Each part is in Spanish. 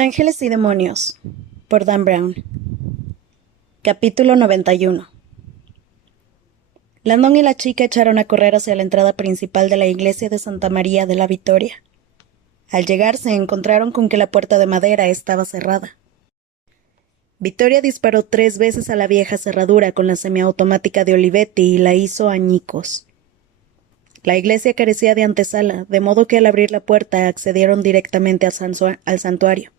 Ángeles y demonios, por Dan Brown. Capítulo 91. Landon y la chica echaron a correr hacia la entrada principal de la iglesia de Santa María de la Victoria. Al llegar se encontraron con que la puerta de madera estaba cerrada. Victoria disparó 3 veces a la vieja cerradura con la semiautomática de Olivetti y la hizo añicos. La iglesia carecía de antesala, de modo que al abrir la puerta accedieron directamente al santuario.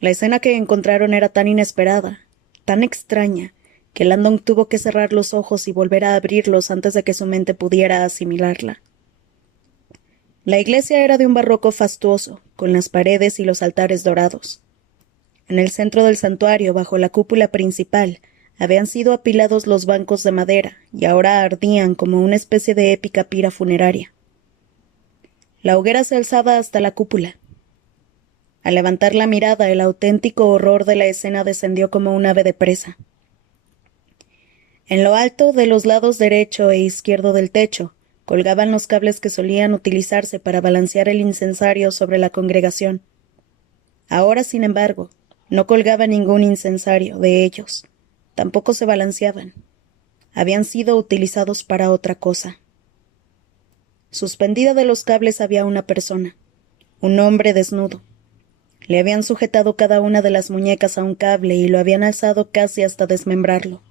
La escena que encontraron era tan inesperada, tan extraña, que Landon tuvo que cerrar los ojos y volver a abrirlos antes de que su mente pudiera asimilarla. La iglesia era de un barroco fastuoso, con las paredes y los altares dorados. En el centro del santuario, bajo la cúpula principal, habían sido apilados los bancos de madera, y ahora ardían como una especie de épica pira funeraria. La hoguera se alzaba hasta la cúpula. Al levantar la mirada, el auténtico horror de la escena descendió como un ave de presa. En lo alto, de los lados derecho e izquierdo del techo, colgaban los cables que solían utilizarse para balancear el incensario sobre la congregación. Ahora, sin embargo, no colgaba ningún incensario de ellos. Tampoco se balanceaban. Habían sido utilizados para otra cosa. Suspendida de los cables había una persona, un hombre desnudo. Le habían sujetado cada una de las muñecas a un cable y lo habían alzado casi hasta desmembrarlo.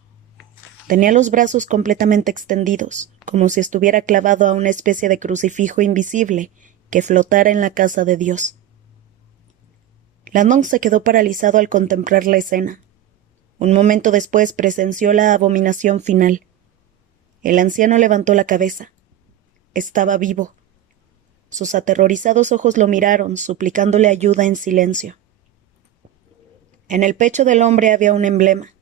Tenía los brazos completamente extendidos, como si estuviera clavado a una especie de crucifijo invisible que flotara en la casa de Dios. Landon se quedó paralizado al contemplar la escena. Un momento después presenció la abominación final. El anciano levantó la cabeza. Estaba vivo. Sus aterrorizados ojos lo miraron, suplicándole ayuda en silencio. En el pecho del hombre había un emblema.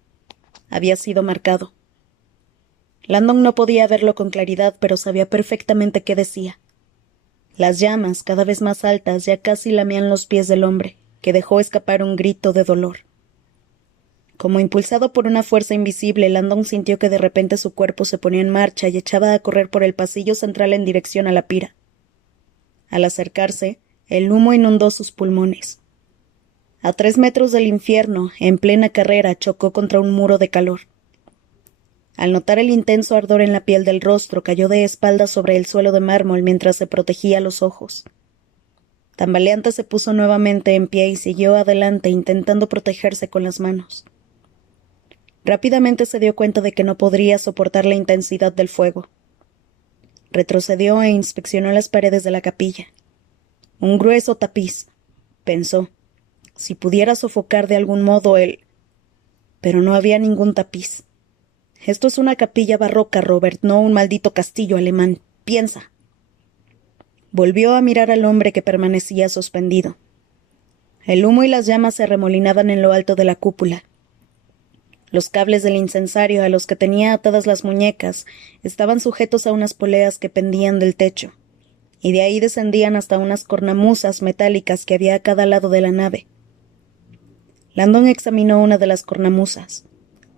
Había sido marcado. Landon no podía verlo con claridad, pero sabía perfectamente qué decía. Las llamas, cada vez más altas, ya casi lamían los pies del hombre, que dejó escapar un grito de dolor. Como impulsado por una fuerza invisible, Landon sintió que de repente su cuerpo se ponía en marcha y echaba a correr por el pasillo central en dirección a la pira. Al acercarse, el humo inundó sus pulmones. A 3 metros del infierno, en plena carrera, chocó contra un muro de calor. Al notar el intenso ardor en la piel del rostro, cayó de espaldas sobre el suelo de mármol mientras se protegía los ojos. Tambaleante se puso nuevamente en pie y siguió adelante intentando protegerse con las manos. Rápidamente se dio cuenta de que no podría soportar la intensidad del fuego. Retrocedió e inspeccionó las paredes de la capilla. Un grueso tapiz, pensó. Si pudiera sofocar de algún modo el... Pero no había ningún tapiz. Esto es una capilla barroca, Robert, no un maldito castillo alemán. Piensa. Volvió a mirar al hombre que permanecía suspendido. El humo y las llamas se arremolinaban en lo alto de la cúpula. Los cables del incensario a los que tenía atadas las muñecas estaban sujetos a unas poleas que pendían del techo, y de ahí descendían hasta unas cornamusas metálicas que había a cada lado de la nave. Landon examinó una de las cornamusas.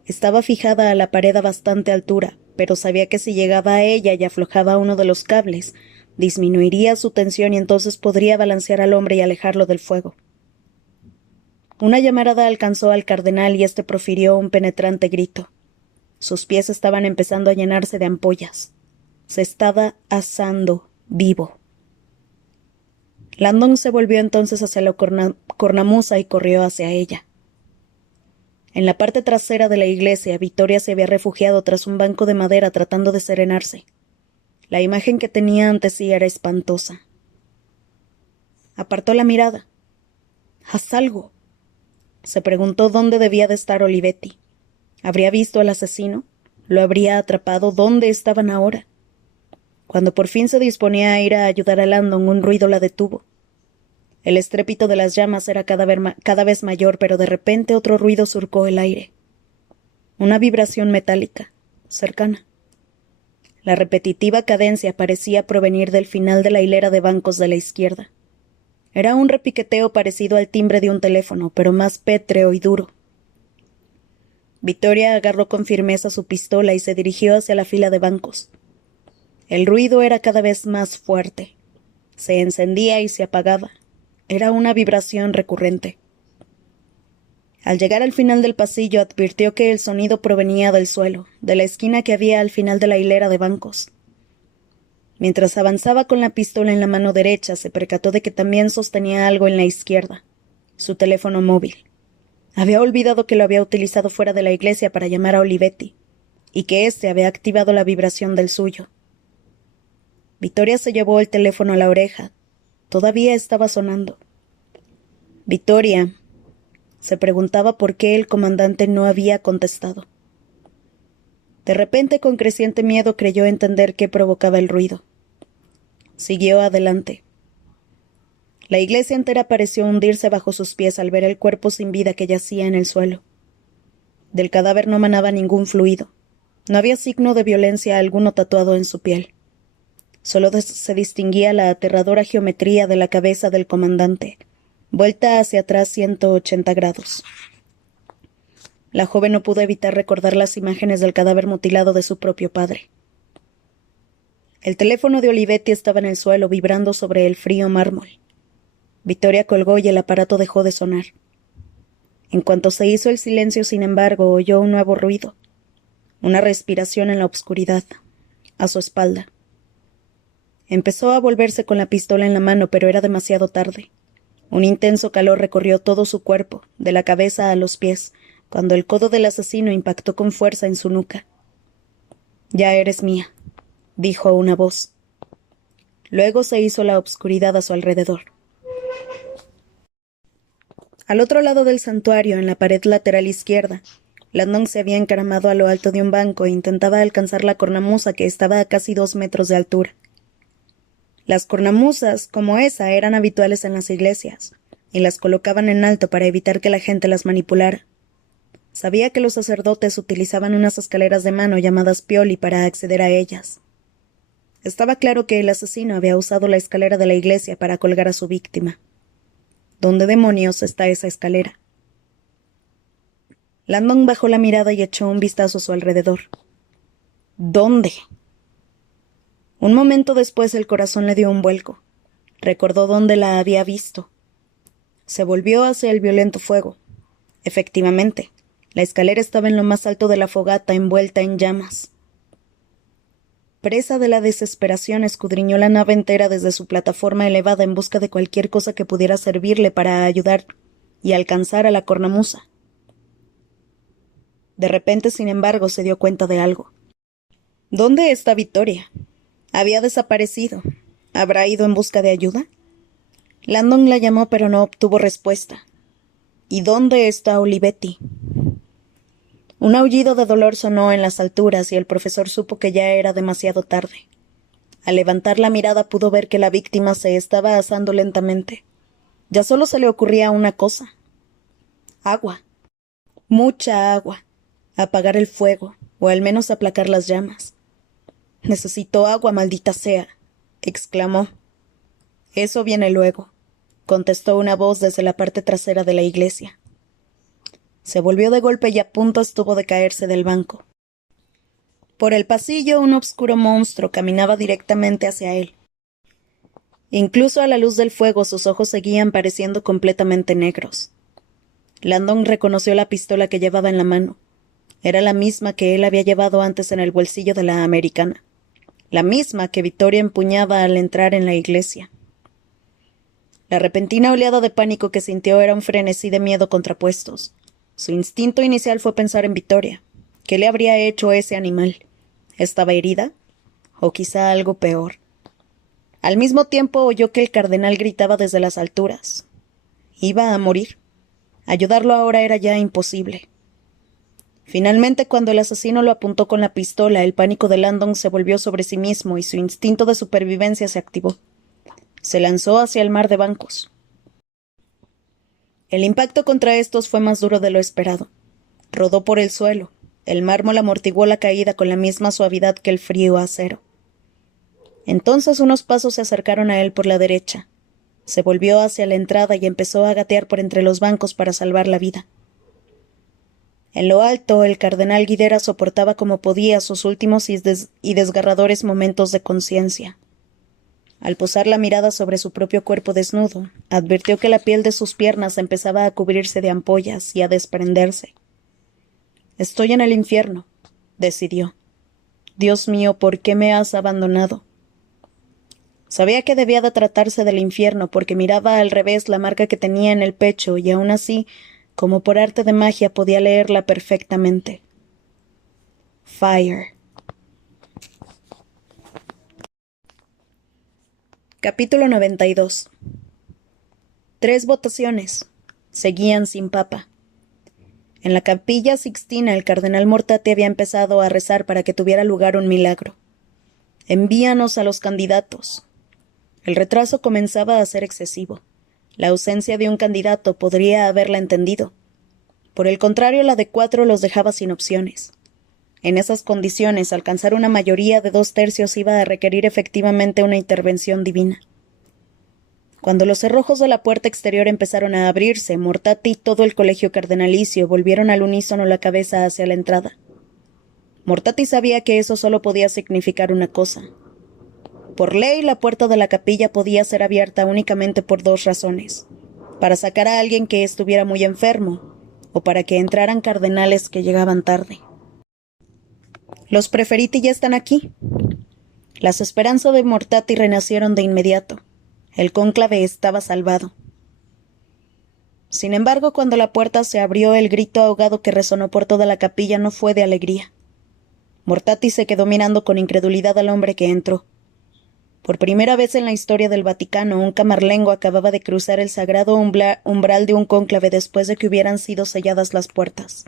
Estaba fijada a la pared a bastante altura, pero sabía que si llegaba a ella y aflojaba uno de los cables, disminuiría su tensión y entonces podría balancear al hombre y alejarlo del fuego. Una llamarada alcanzó al cardenal y éste profirió un penetrante grito. Sus pies estaban empezando a llenarse de ampollas. Se estaba asando vivo. Landon se volvió entonces hacia la cornamusa y corrió hacia ella. En la parte trasera de la iglesia, Victoria se había refugiado tras un banco de madera tratando de serenarse. La imagen que tenía ante sí era espantosa. Apartó la mirada. «¡Haz algo!». Se preguntó dónde debía de estar Olivetti. ¿Habría visto al asesino? ¿Lo habría atrapado? ¿Dónde estaban ahora? Cuando por fin se disponía a ir a ayudar a Landon, un ruido la detuvo. El estrépito de las llamas era cada vez mayor, pero de repente otro ruido surcó el aire. Una vibración metálica, cercana. La repetitiva cadencia parecía provenir del final de la hilera de bancos de la izquierda. Era un repiqueteo parecido al timbre de un teléfono, pero más pétreo y duro. Victoria agarró con firmeza su pistola y se dirigió hacia la fila de bancos. El ruido era cada vez más fuerte. Se encendía y se apagaba. Era una vibración recurrente. Al llegar al final del pasillo advirtió que el sonido provenía del suelo, de la esquina que había al final de la hilera de bancos. Mientras avanzaba con la pistola en la mano derecha, se percató de que también sostenía algo en la izquierda, su teléfono móvil. Había olvidado que lo había utilizado fuera de la iglesia para llamar a Olivetti, y que éste había activado la vibración del suyo. Vittoria se llevó el teléfono a la oreja. Todavía estaba sonando. Vittoria. Se preguntaba por qué el comandante no había contestado. De repente, con creciente miedo, creyó entender qué provocaba el ruido. Siguió adelante. La iglesia entera pareció hundirse bajo sus pies al ver el cuerpo sin vida que yacía en el suelo. Del cadáver no manaba ningún fluido. No había signo de violencia alguno tatuado en su piel. Solo se distinguía la aterradora geometría de la cabeza del comandante, vuelta hacia atrás 180 grados. La joven no pudo evitar recordar las imágenes del cadáver mutilado de su propio padre. El teléfono de Olivetti estaba en el suelo, vibrando sobre el frío mármol. Vittoria colgó y el aparato dejó de sonar. En cuanto se hizo el silencio, sin embargo, oyó un nuevo ruido. Una respiración en la oscuridad, a su espalda. Empezó a volverse con la pistola en la mano, pero era demasiado tarde. Un intenso calor recorrió todo su cuerpo, de la cabeza a los pies, cuando el codo del asesino impactó con fuerza en su nuca. «Ya eres mía», dijo una voz. Luego se hizo la obscuridad a su alrededor. Al otro lado del santuario, en la pared lateral izquierda, Landon se había encaramado a lo alto de un banco e intentaba alcanzar la cornamusa que estaba a casi 2 metros de altura. Las cornamusas, como esa, eran habituales en las iglesias, y las colocaban en alto para evitar que la gente las manipulara. Sabía que los sacerdotes utilizaban unas escaleras de mano llamadas pioli para acceder a ellas. Estaba claro que el asesino había usado la escalera de la iglesia para colgar a su víctima. ¿Dónde demonios está esa escalera? Landon bajó la mirada y echó un vistazo a su alrededor. ¿Dónde? Un momento después el corazón le dio un vuelco. Recordó dónde la había visto. Se volvió hacia el violento fuego. Efectivamente, la escalera estaba en lo más alto de la fogata, envuelta en llamas. Presa de la desesperación, escudriñó la nave entera desde su plataforma elevada en busca de cualquier cosa que pudiera servirle para ayudar y alcanzar a la cornamusa. De repente, sin embargo, se dio cuenta de algo. ¿Dónde está Vittoria? Había desaparecido. ¿Habrá ido en busca de ayuda? Landon la llamó, pero no obtuvo respuesta. ¿Y dónde está Olivetti? Un aullido de dolor sonó en las alturas y el profesor supo que ya era demasiado tarde. Al levantar la mirada pudo ver que la víctima se estaba asando lentamente. Ya solo se le ocurría una cosa. Agua. Mucha agua. Apagar el fuego, o al menos aplacar las llamas. «Necesito agua, maldita sea», exclamó. «Eso viene luego», contestó una voz desde la parte trasera de la iglesia. Se volvió de golpe y a punto estuvo de caerse del banco. Por el pasillo un obscuro monstruo caminaba directamente hacia él. Incluso a la luz del fuego sus ojos seguían pareciendo completamente negros. Landon reconoció la pistola que llevaba en la mano. Era la misma que él había llevado antes en el bolsillo de la americana. La misma que Vittoria empuñaba al entrar en la iglesia. La repentina oleada de pánico que sintió era un frenesí de miedo contrapuestos. Su instinto inicial fue pensar en Vittoria. ¿Qué le habría hecho ese animal? ¿Estaba herida? ¿O quizá algo peor? Al mismo tiempo oyó que el cardenal gritaba desde las alturas. Iba a morir. Ayudarlo ahora era ya imposible. Finalmente, cuando el asesino lo apuntó con la pistola, el pánico de Landon se volvió sobre sí mismo y su instinto de supervivencia se activó. Se lanzó hacia el mar de bancos. El impacto contra estos fue más duro de lo esperado. Rodó por el suelo. El mármol amortiguó la caída con la misma suavidad que el frío acero. Entonces unos pasos se acercaron a él por la derecha. Se volvió hacia la entrada y empezó a gatear por entre los bancos para salvar la vida. En lo alto, el cardenal Guidera soportaba como podía sus últimos y desgarradores momentos de conciencia. Al posar la mirada sobre su propio cuerpo desnudo, advirtió que la piel de sus piernas empezaba a cubrirse de ampollas y a desprenderse. «Estoy en el infierno», decidió. «Dios mío, ¿por qué me has abandonado?» Sabía que debía de tratarse del infierno porque miraba al revés la marca que tenía en el pecho y aún así, como por arte de magia, podía leerla perfectamente. Fire. Capítulo 92. 3 votaciones. Seguían sin papa. En la Capilla Sixtina el cardenal Mortati había empezado a rezar para que tuviera lugar un milagro. «Envíanos a los candidatos». El retraso comenzaba a ser excesivo. La ausencia de un candidato podría haberla entendido. Por el contrario, la de 4 los dejaba sin opciones. En esas condiciones, alcanzar una mayoría de 2/3 iba a requerir efectivamente una intervención divina. Cuando los cerrojos de la puerta exterior empezaron a abrirse, Mortati y todo el colegio cardenalicio volvieron al unísono la cabeza hacia la entrada. Mortati sabía que eso solo podía significar una cosa. Por ley, la puerta de la capilla podía ser abierta únicamente por 2 razones: para sacar a alguien que estuviera muy enfermo, o para que entraran cardenales que llegaban tarde. «Los preferiti ya están aquí». Las esperanzas de Mortati renacieron de inmediato. El cónclave estaba salvado. Sin embargo, cuando la puerta se abrió, el grito ahogado que resonó por toda la capilla no fue de alegría. Mortati se quedó mirando con incredulidad al hombre que entró. Por primera vez en la historia del Vaticano, un camarlengo acababa de cruzar el sagrado umbral de un cónclave después de que hubieran sido selladas las puertas.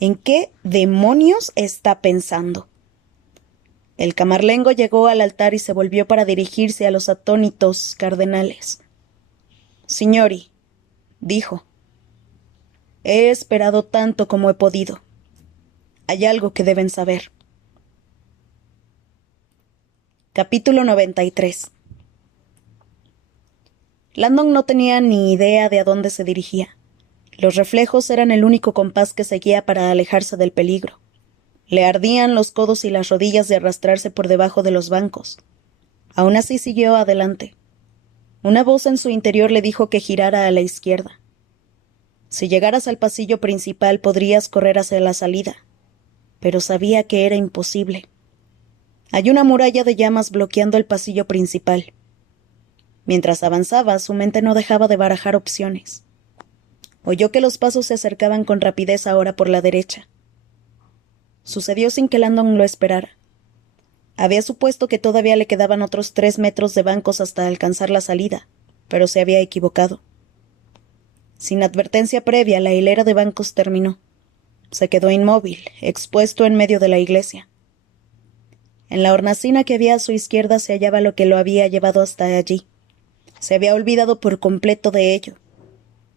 ¿En qué demonios está pensando? El camarlengo llegó al altar y se volvió para dirigirse a los atónitos cardenales. «Signori», dijo, «he esperado tanto como he podido. Hay algo que deben saber». Capítulo 93. Landon no tenía ni idea de a dónde se dirigía. Los reflejos eran el único compás que seguía para alejarse del peligro. Le ardían los codos y las rodillas de arrastrarse por debajo de los bancos. Aún así siguió adelante. Una voz en su interior le dijo que girara a la izquierda. Si llegaras al pasillo principal podrías correr hacia la salida, pero sabía que era imposible. Hay una muralla de llamas bloqueando el pasillo principal. Mientras avanzaba, su mente no dejaba de barajar opciones. Oyó que los pasos se acercaban con rapidez ahora por la derecha. Sucedió sin que Landon lo esperara. Había supuesto que todavía le quedaban otros 3 metros de bancos hasta alcanzar la salida, pero se había equivocado. Sin advertencia previa, la hilera de bancos terminó. Se quedó inmóvil, expuesto en medio de la iglesia. En la hornacina que había a su izquierda se hallaba lo que lo había llevado hasta allí. Se había olvidado por completo de ello.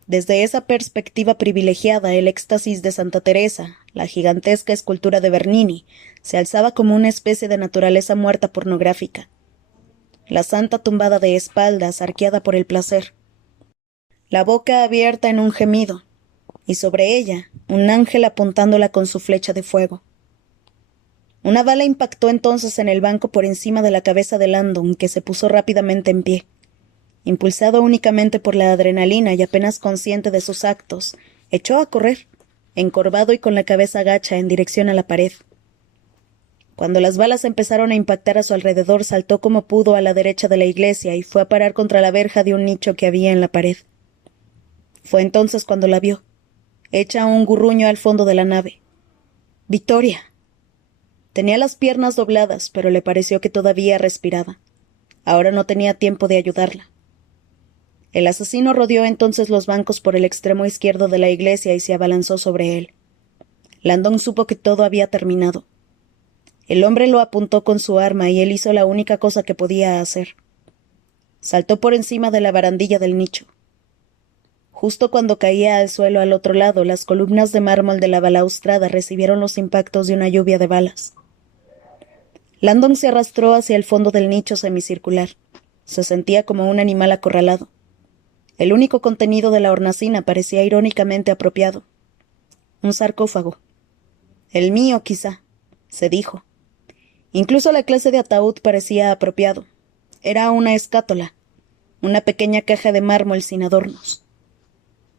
Desde esa perspectiva privilegiada, el éxtasis de Santa Teresa, la gigantesca escultura de Bernini, se alzaba como una especie de naturaleza muerta pornográfica. La santa tumbada de espaldas, arqueada por el placer. La boca abierta en un gemido, y sobre ella, un ángel apuntándola con su flecha de fuego. Una bala impactó entonces en el banco por encima de la cabeza de Landon, que se puso rápidamente en pie. Impulsado únicamente por la adrenalina y apenas consciente de sus actos, echó a correr, encorvado y con la cabeza gacha en dirección a la pared. Cuando las balas empezaron a impactar a su alrededor, saltó como pudo a la derecha de la iglesia y fue a parar contra la verja de un nicho que había en la pared. Fue entonces cuando la vio, hecha un gurruño al fondo de la nave. «¡Victoria!». Tenía las piernas dobladas, pero le pareció que todavía respiraba. Ahora no tenía tiempo de ayudarla. El asesino rodeó entonces los bancos por el extremo izquierdo de la iglesia y se abalanzó sobre él. Landon supo que todo había terminado. El hombre lo apuntó con su arma y él hizo la única cosa que podía hacer. Saltó por encima de la barandilla del nicho. Justo cuando caía al suelo al otro lado, las columnas de mármol de la balaustrada recibieron los impactos de una lluvia de balas. Landon se arrastró hacia el fondo del nicho semicircular. Se sentía como un animal acorralado. El único contenido de la hornacina parecía irónicamente apropiado. Un sarcófago. «El mío, quizá», se dijo. Incluso la clase de ataúd parecía apropiado. Era una escátola, una pequeña caja de mármol sin adornos.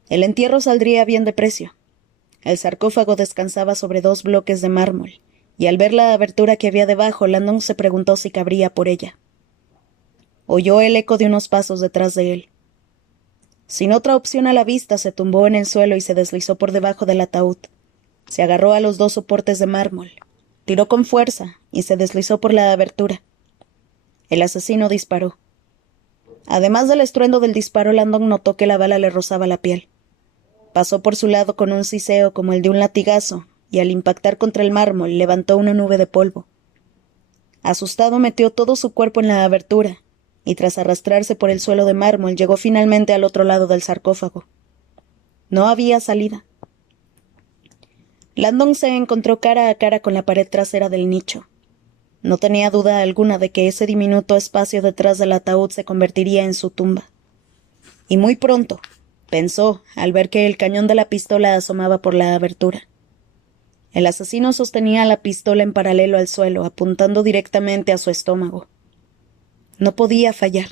El entierro saldría bien de precio. El sarcófago descansaba sobre 2 bloques de mármol, y al ver la abertura que había debajo, Landon se preguntó si cabría por ella. Oyó el eco de unos pasos detrás de él. Sin otra opción a la vista, se tumbó en el suelo y se deslizó por debajo del ataúd. Se agarró a los 2 soportes de mármol, tiró con fuerza y se deslizó por la abertura. El asesino disparó. Además del estruendo del disparo, Landon notó que la bala le rozaba la piel. Pasó por su lado con un siseo como el de un latigazo, y al impactar contra el mármol levantó una nube de polvo. Asustado, metió todo su cuerpo en la abertura, y tras arrastrarse por el suelo de mármol llegó finalmente al otro lado del sarcófago. No había salida. Landon se encontró cara a cara con la pared trasera del nicho. No tenía duda alguna de que ese diminuto espacio detrás del ataúd se convertiría en su tumba. Y muy pronto, pensó, al ver que el cañón de la pistola asomaba por la abertura. El asesino sostenía la pistola en paralelo al suelo, apuntando directamente a su estómago. No podía fallar.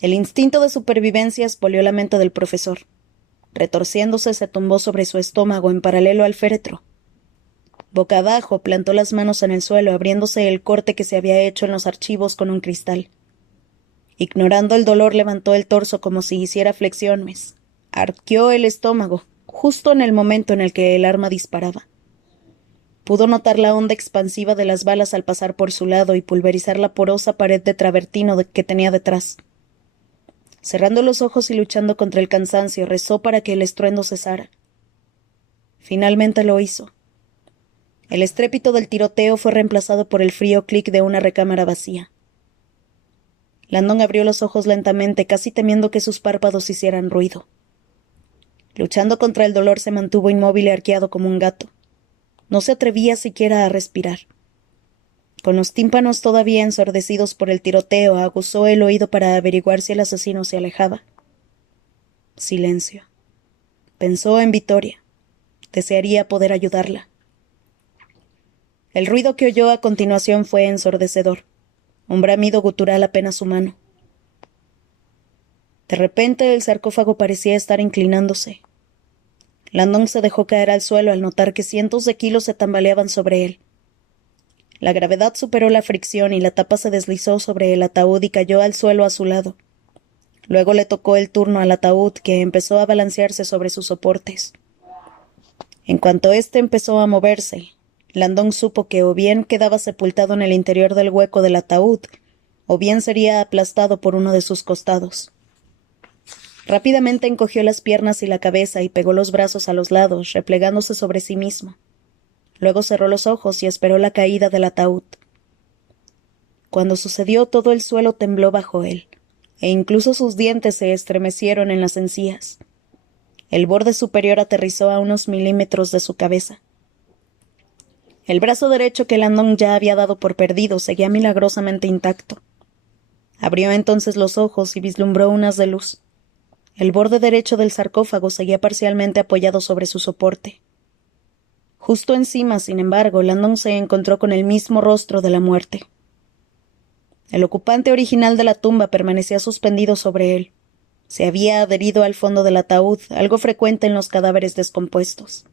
El instinto de supervivencia expolió la mente del profesor. Retorciéndose, se tumbó sobre su estómago en paralelo al féretro. Boca abajo, plantó las manos en el suelo, abriéndose el corte que se había hecho en los archivos con un cristal. Ignorando el dolor, levantó el torso como si hiciera flexiones. Arqueó el estómago, justo en el momento en el que el arma disparaba. Pudo notar la onda expansiva de las balas al pasar por su lado y pulverizar la porosa pared de travertino que tenía detrás. Cerrando los ojos y luchando contra el cansancio, rezó para que el estruendo cesara. Finalmente lo hizo. El estrépito del tiroteo fue reemplazado por el frío clic de una recámara vacía. Landon abrió los ojos lentamente, casi temiendo que sus párpados hicieran ruido. Luchando contra el dolor, se mantuvo inmóvil y arqueado como un gato. No se atrevía siquiera a respirar. Con los tímpanos todavía ensordecidos por el tiroteo, aguzó el oído para averiguar si el asesino se alejaba. Silencio. Pensó en Victoria. Desearía poder ayudarla. El ruido que oyó a continuación fue ensordecedor. Un bramido gutural apenas humano. De repente el sarcófago parecía estar inclinándose. Landon se dejó caer al suelo al notar que cientos de kilos se tambaleaban sobre él. La gravedad superó la fricción y la tapa se deslizó sobre el ataúd y cayó al suelo a su lado. Luego le tocó el turno al ataúd, que empezó a balancearse sobre sus soportes. En cuanto éste empezó a moverse, Landon supo que o bien quedaba sepultado en el interior del hueco del ataúd, o bien sería aplastado por uno de sus costados. Rápidamente encogió las piernas y la cabeza y pegó los brazos a los lados, replegándose sobre sí mismo. Luego cerró los ojos y esperó la caída del ataúd. Cuando sucedió, todo el suelo tembló bajo él, e incluso sus dientes se estremecieron en las encías. El borde superior aterrizó a unos milímetros de su cabeza. El brazo derecho que Landon ya había dado por perdido seguía milagrosamente intacto. Abrió entonces los ojos y vislumbró un haz de luz. El borde derecho del sarcófago seguía parcialmente apoyado sobre su soporte. Justo encima, sin embargo, Landon se encontró con el mismo rostro de la muerte. El ocupante original de la tumba permanecía suspendido sobre él. Se había adherido al fondo del ataúd, algo frecuente en los cadáveres descompuestos.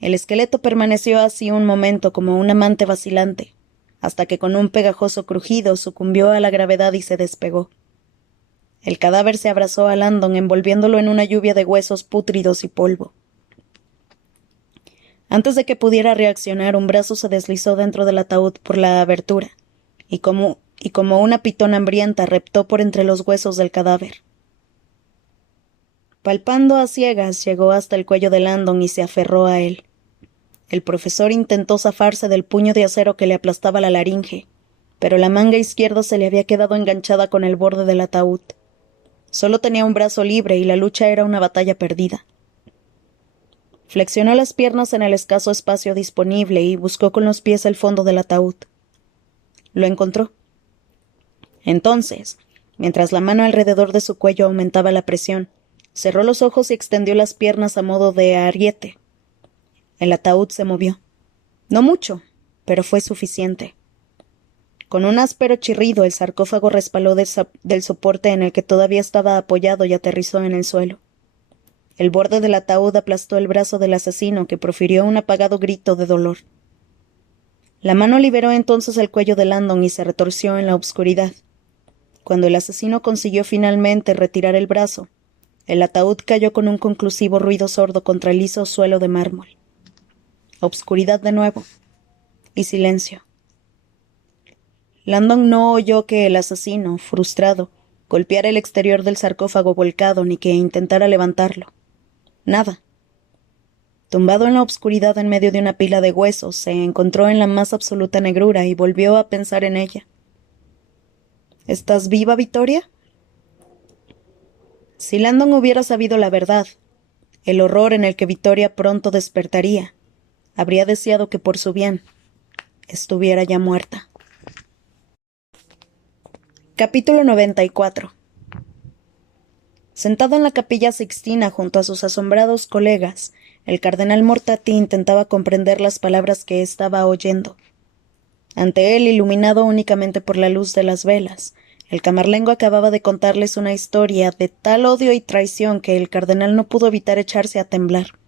El esqueleto permaneció así un momento como un amante vacilante, hasta que con un pegajoso crujido sucumbió a la gravedad y se despegó. El cadáver se abrazó a Landon, envolviéndolo en una lluvia de huesos pútridos y polvo. Antes de que pudiera reaccionar, un brazo se deslizó dentro del ataúd por la abertura, y como una pitona hambrienta reptó por entre los huesos del cadáver. Palpando a ciegas, llegó hasta el cuello de Landon y se aferró a él. El profesor intentó zafarse del puño de acero que le aplastaba la laringe, pero la manga izquierda se le había quedado enganchada con el borde del ataúd. Solo tenía un brazo libre y la lucha era una batalla perdida. Flexionó las piernas en el escaso espacio disponible y buscó con los pies el fondo del ataúd. Lo encontró. Entonces, mientras la mano alrededor de su cuello aumentaba la presión, cerró los ojos y extendió las piernas a modo de ariete. El ataúd se movió. No mucho, pero fue suficiente. Con un áspero chirrido, el sarcófago resbaló del soporte en el que todavía estaba apoyado y aterrizó en el suelo. El borde del ataúd aplastó el brazo del asesino, que profirió un apagado grito de dolor. La mano liberó entonces el cuello de Landon y se retorció en la obscuridad. Cuando el asesino consiguió finalmente retirar el brazo, el ataúd cayó con un conclusivo ruido sordo contra el liso suelo de mármol. Obscuridad de nuevo. Y silencio. Landon no oyó que el asesino, frustrado, golpeara el exterior del sarcófago volcado ni que intentara levantarlo. Nada. Tumbado en la obscuridad en medio de una pila de huesos, se encontró en la más absoluta negrura y volvió a pensar en ella. ¿Estás viva, Victoria? Si Landon hubiera sabido la verdad, el horror en el que Victoria pronto despertaría, habría deseado que por su bien estuviera ya muerta. Capítulo 94. Sentado en la Capilla Sixtina junto a sus asombrados colegas, el cardenal Mortati intentaba comprender las palabras que estaba oyendo. Ante él, iluminado únicamente por la luz de las velas, el camarlengo acababa de contarles una historia de tal odio y traición que el cardenal no pudo evitar echarse a temblar.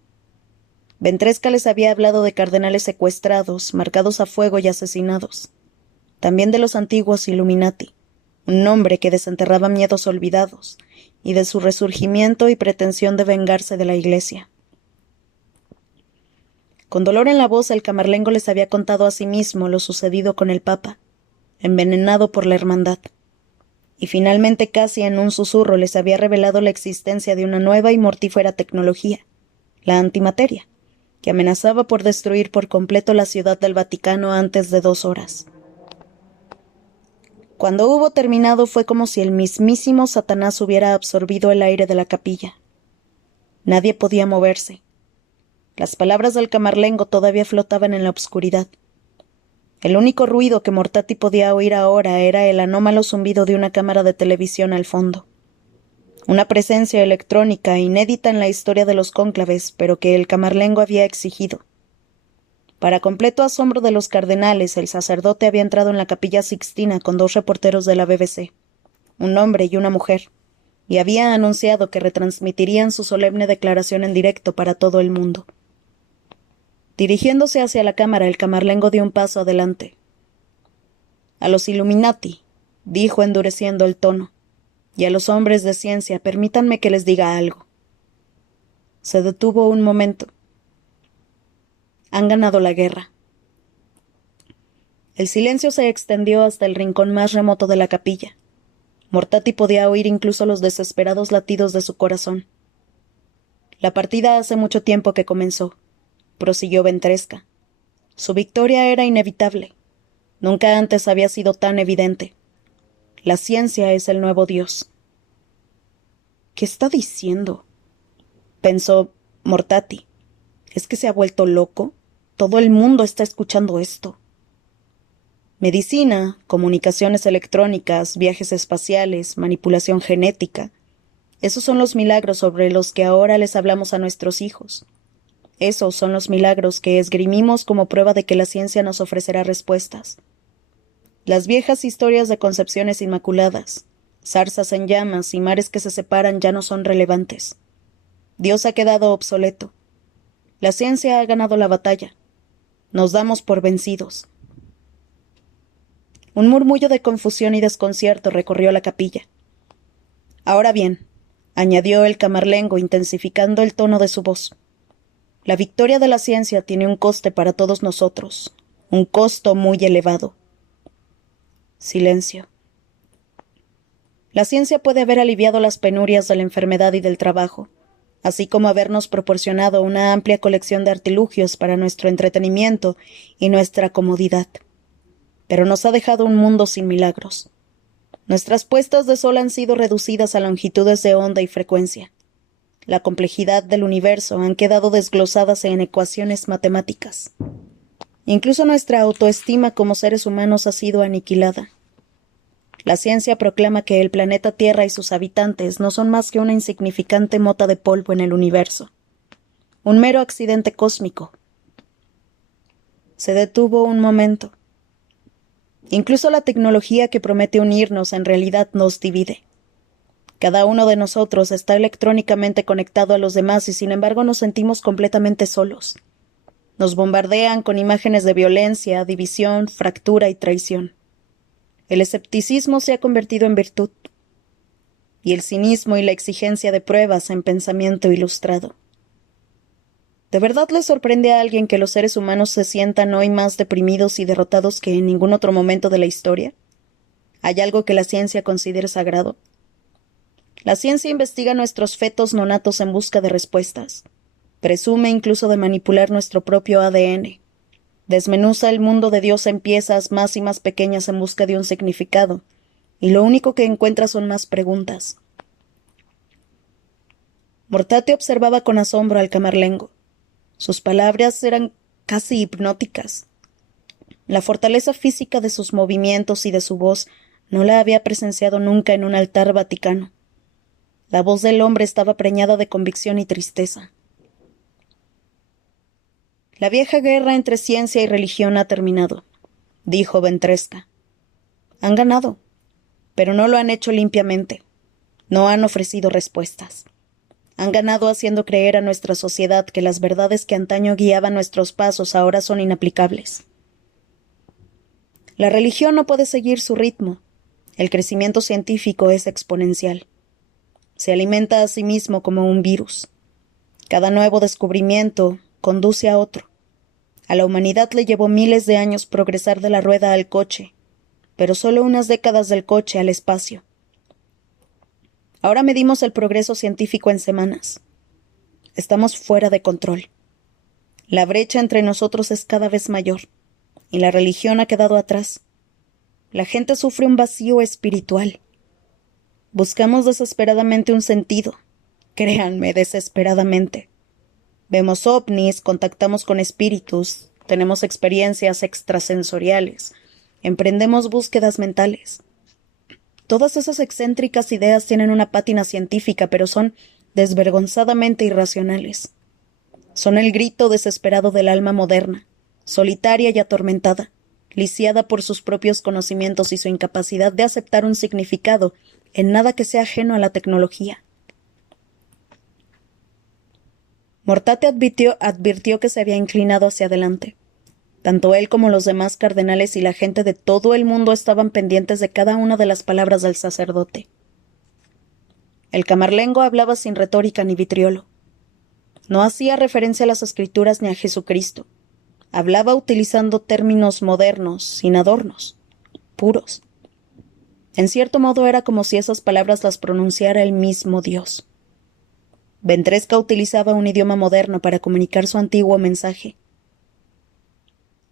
Ventresca les había hablado de cardenales secuestrados, marcados a fuego y asesinados. También de los antiguos Illuminati, un nombre que desenterraba miedos olvidados, y de su resurgimiento y pretensión de vengarse de la Iglesia. Con dolor en la voz, el camarlengo les había contado a sí mismo lo sucedido con el Papa, envenenado por la Hermandad, y finalmente casi en un susurro les había revelado la existencia de una nueva y mortífera tecnología, la antimateria, que amenazaba por destruir por completo la ciudad del Vaticano antes de 2 horas. Cuando hubo terminado fue como si el mismísimo Satanás hubiera absorbido el aire de la capilla. Nadie podía moverse. Las palabras del camarlengo todavía flotaban en la obscuridad. El único ruido que Mortati podía oír ahora era el anómalo zumbido de una cámara de televisión al fondo. Una presencia electrónica inédita en la historia de los cónclaves, pero que el camarlengo había exigido. Para completo asombro de los cardenales, el sacerdote había entrado en la Capilla Sixtina con 2 reporteros de la BBC, un hombre y una mujer, y había anunciado que retransmitirían su solemne declaración en directo para todo el mundo. Dirigiéndose hacia la cámara, el camarlengo dio un paso adelante. A los Illuminati, dijo endureciendo el tono, y a los hombres de ciencia, permítanme que les diga algo. Se detuvo un momento. Han ganado la guerra. El silencio se extendió hasta el rincón más remoto de la capilla. Mortati podía oír incluso los desesperados latidos de su corazón. La partida hace mucho tiempo que comenzó, prosiguió Ventresca. Su victoria era inevitable. Nunca antes había sido tan evidente. La ciencia es el nuevo Dios. ¿Qué está diciendo?, pensó Mortati. ¿Es que se ha vuelto loco? Todo el mundo está escuchando esto. Medicina, comunicaciones electrónicas, viajes espaciales, manipulación genética. Esos son los milagros sobre los que ahora les hablamos a nuestros hijos. Esos son los milagros que esgrimimos como prueba de que la ciencia nos ofrecerá respuestas. Las viejas historias de concepciones inmaculadas, zarzas en llamas y mares que se separan ya no son relevantes. Dios ha quedado obsoleto. La ciencia ha ganado la batalla. Nos damos por vencidos. Un murmullo de confusión y desconcierto recorrió la capilla. Ahora bien, añadió el camarlengo intensificando el tono de su voz, la victoria de la ciencia tiene un coste para todos nosotros, un costo muy elevado. Silencio. La ciencia puede haber aliviado las penurias de la enfermedad y del trabajo, así como habernos proporcionado una amplia colección de artilugios para nuestro entretenimiento y nuestra comodidad. Pero nos ha dejado un mundo sin milagros. Nuestras puestas de sol han sido reducidas a longitudes de onda y frecuencia. La complejidad del universo han quedado desglosadas en ecuaciones matemáticas. Incluso nuestra autoestima como seres humanos ha sido aniquilada. La ciencia proclama que el planeta Tierra y sus habitantes no son más que una insignificante mota de polvo en el universo. Un mero accidente cósmico. Se detuvo un momento. Incluso la tecnología que promete unirnos en realidad nos divide. Cada uno de nosotros está electrónicamente conectado a los demás y sin embargo nos sentimos completamente solos. Nos bombardean con imágenes de violencia, división, fractura y traición. El escepticismo se ha convertido en virtud, y el cinismo y la exigencia de pruebas en pensamiento ilustrado. ¿De verdad le sorprende a alguien que los seres humanos se sientan hoy más deprimidos y derrotados que en ningún otro momento de la historia? ¿Hay algo que la ciencia considere sagrado? La ciencia investiga nuestros fetos nonatos en busca de respuestas. Presume incluso de manipular nuestro propio ADN. Desmenuza el mundo de Dios en piezas más y más pequeñas en busca de un significado, y lo único que encuentra son más preguntas. Mortate observaba con asombro al camarlengo. Sus palabras eran casi hipnóticas. La fortaleza física de sus movimientos y de su voz no la había presenciado nunca en un altar vaticano. La voz del hombre estaba preñada de convicción y tristeza. La vieja guerra entre ciencia y religión ha terminado, dijo Ventresca. Han ganado, pero no lo han hecho limpiamente. No han ofrecido respuestas. Han ganado haciendo creer a nuestra sociedad que las verdades que antaño guiaban nuestros pasos ahora son inaplicables. La religión no puede seguir su ritmo. El crecimiento científico es exponencial. Se alimenta a sí mismo como un virus. Cada nuevo descubrimiento conduce a otro. A la humanidad le llevó miles de años progresar de la rueda al coche, pero solo unas décadas del coche al espacio. Ahora medimos el progreso científico en semanas. Estamos fuera de control. La brecha entre nosotros es cada vez mayor, y la religión ha quedado atrás. La gente sufre un vacío espiritual. Buscamos desesperadamente un sentido. Créanme, desesperadamente. Vemos ovnis, contactamos con espíritus, tenemos experiencias extrasensoriales, emprendemos búsquedas mentales. Todas esas excéntricas ideas tienen una pátina científica, pero son desvergonzadamente irracionales. Son el grito desesperado del alma moderna, solitaria y atormentada, lisiada por sus propios conocimientos y su incapacidad de aceptar un significado en nada que sea ajeno a la tecnología. Mortate advirtió que se había inclinado hacia adelante. Tanto él como los demás cardenales y la gente de todo el mundo estaban pendientes de cada una de las palabras del sacerdote. El camarlengo hablaba sin retórica ni vitriolo. No hacía referencia a las Escrituras ni a Jesucristo. Hablaba utilizando términos modernos, sin adornos, puros. En cierto modo era como si esas palabras las pronunciara el mismo Dios. Ventresca utilizaba un idioma moderno para comunicar su antiguo mensaje.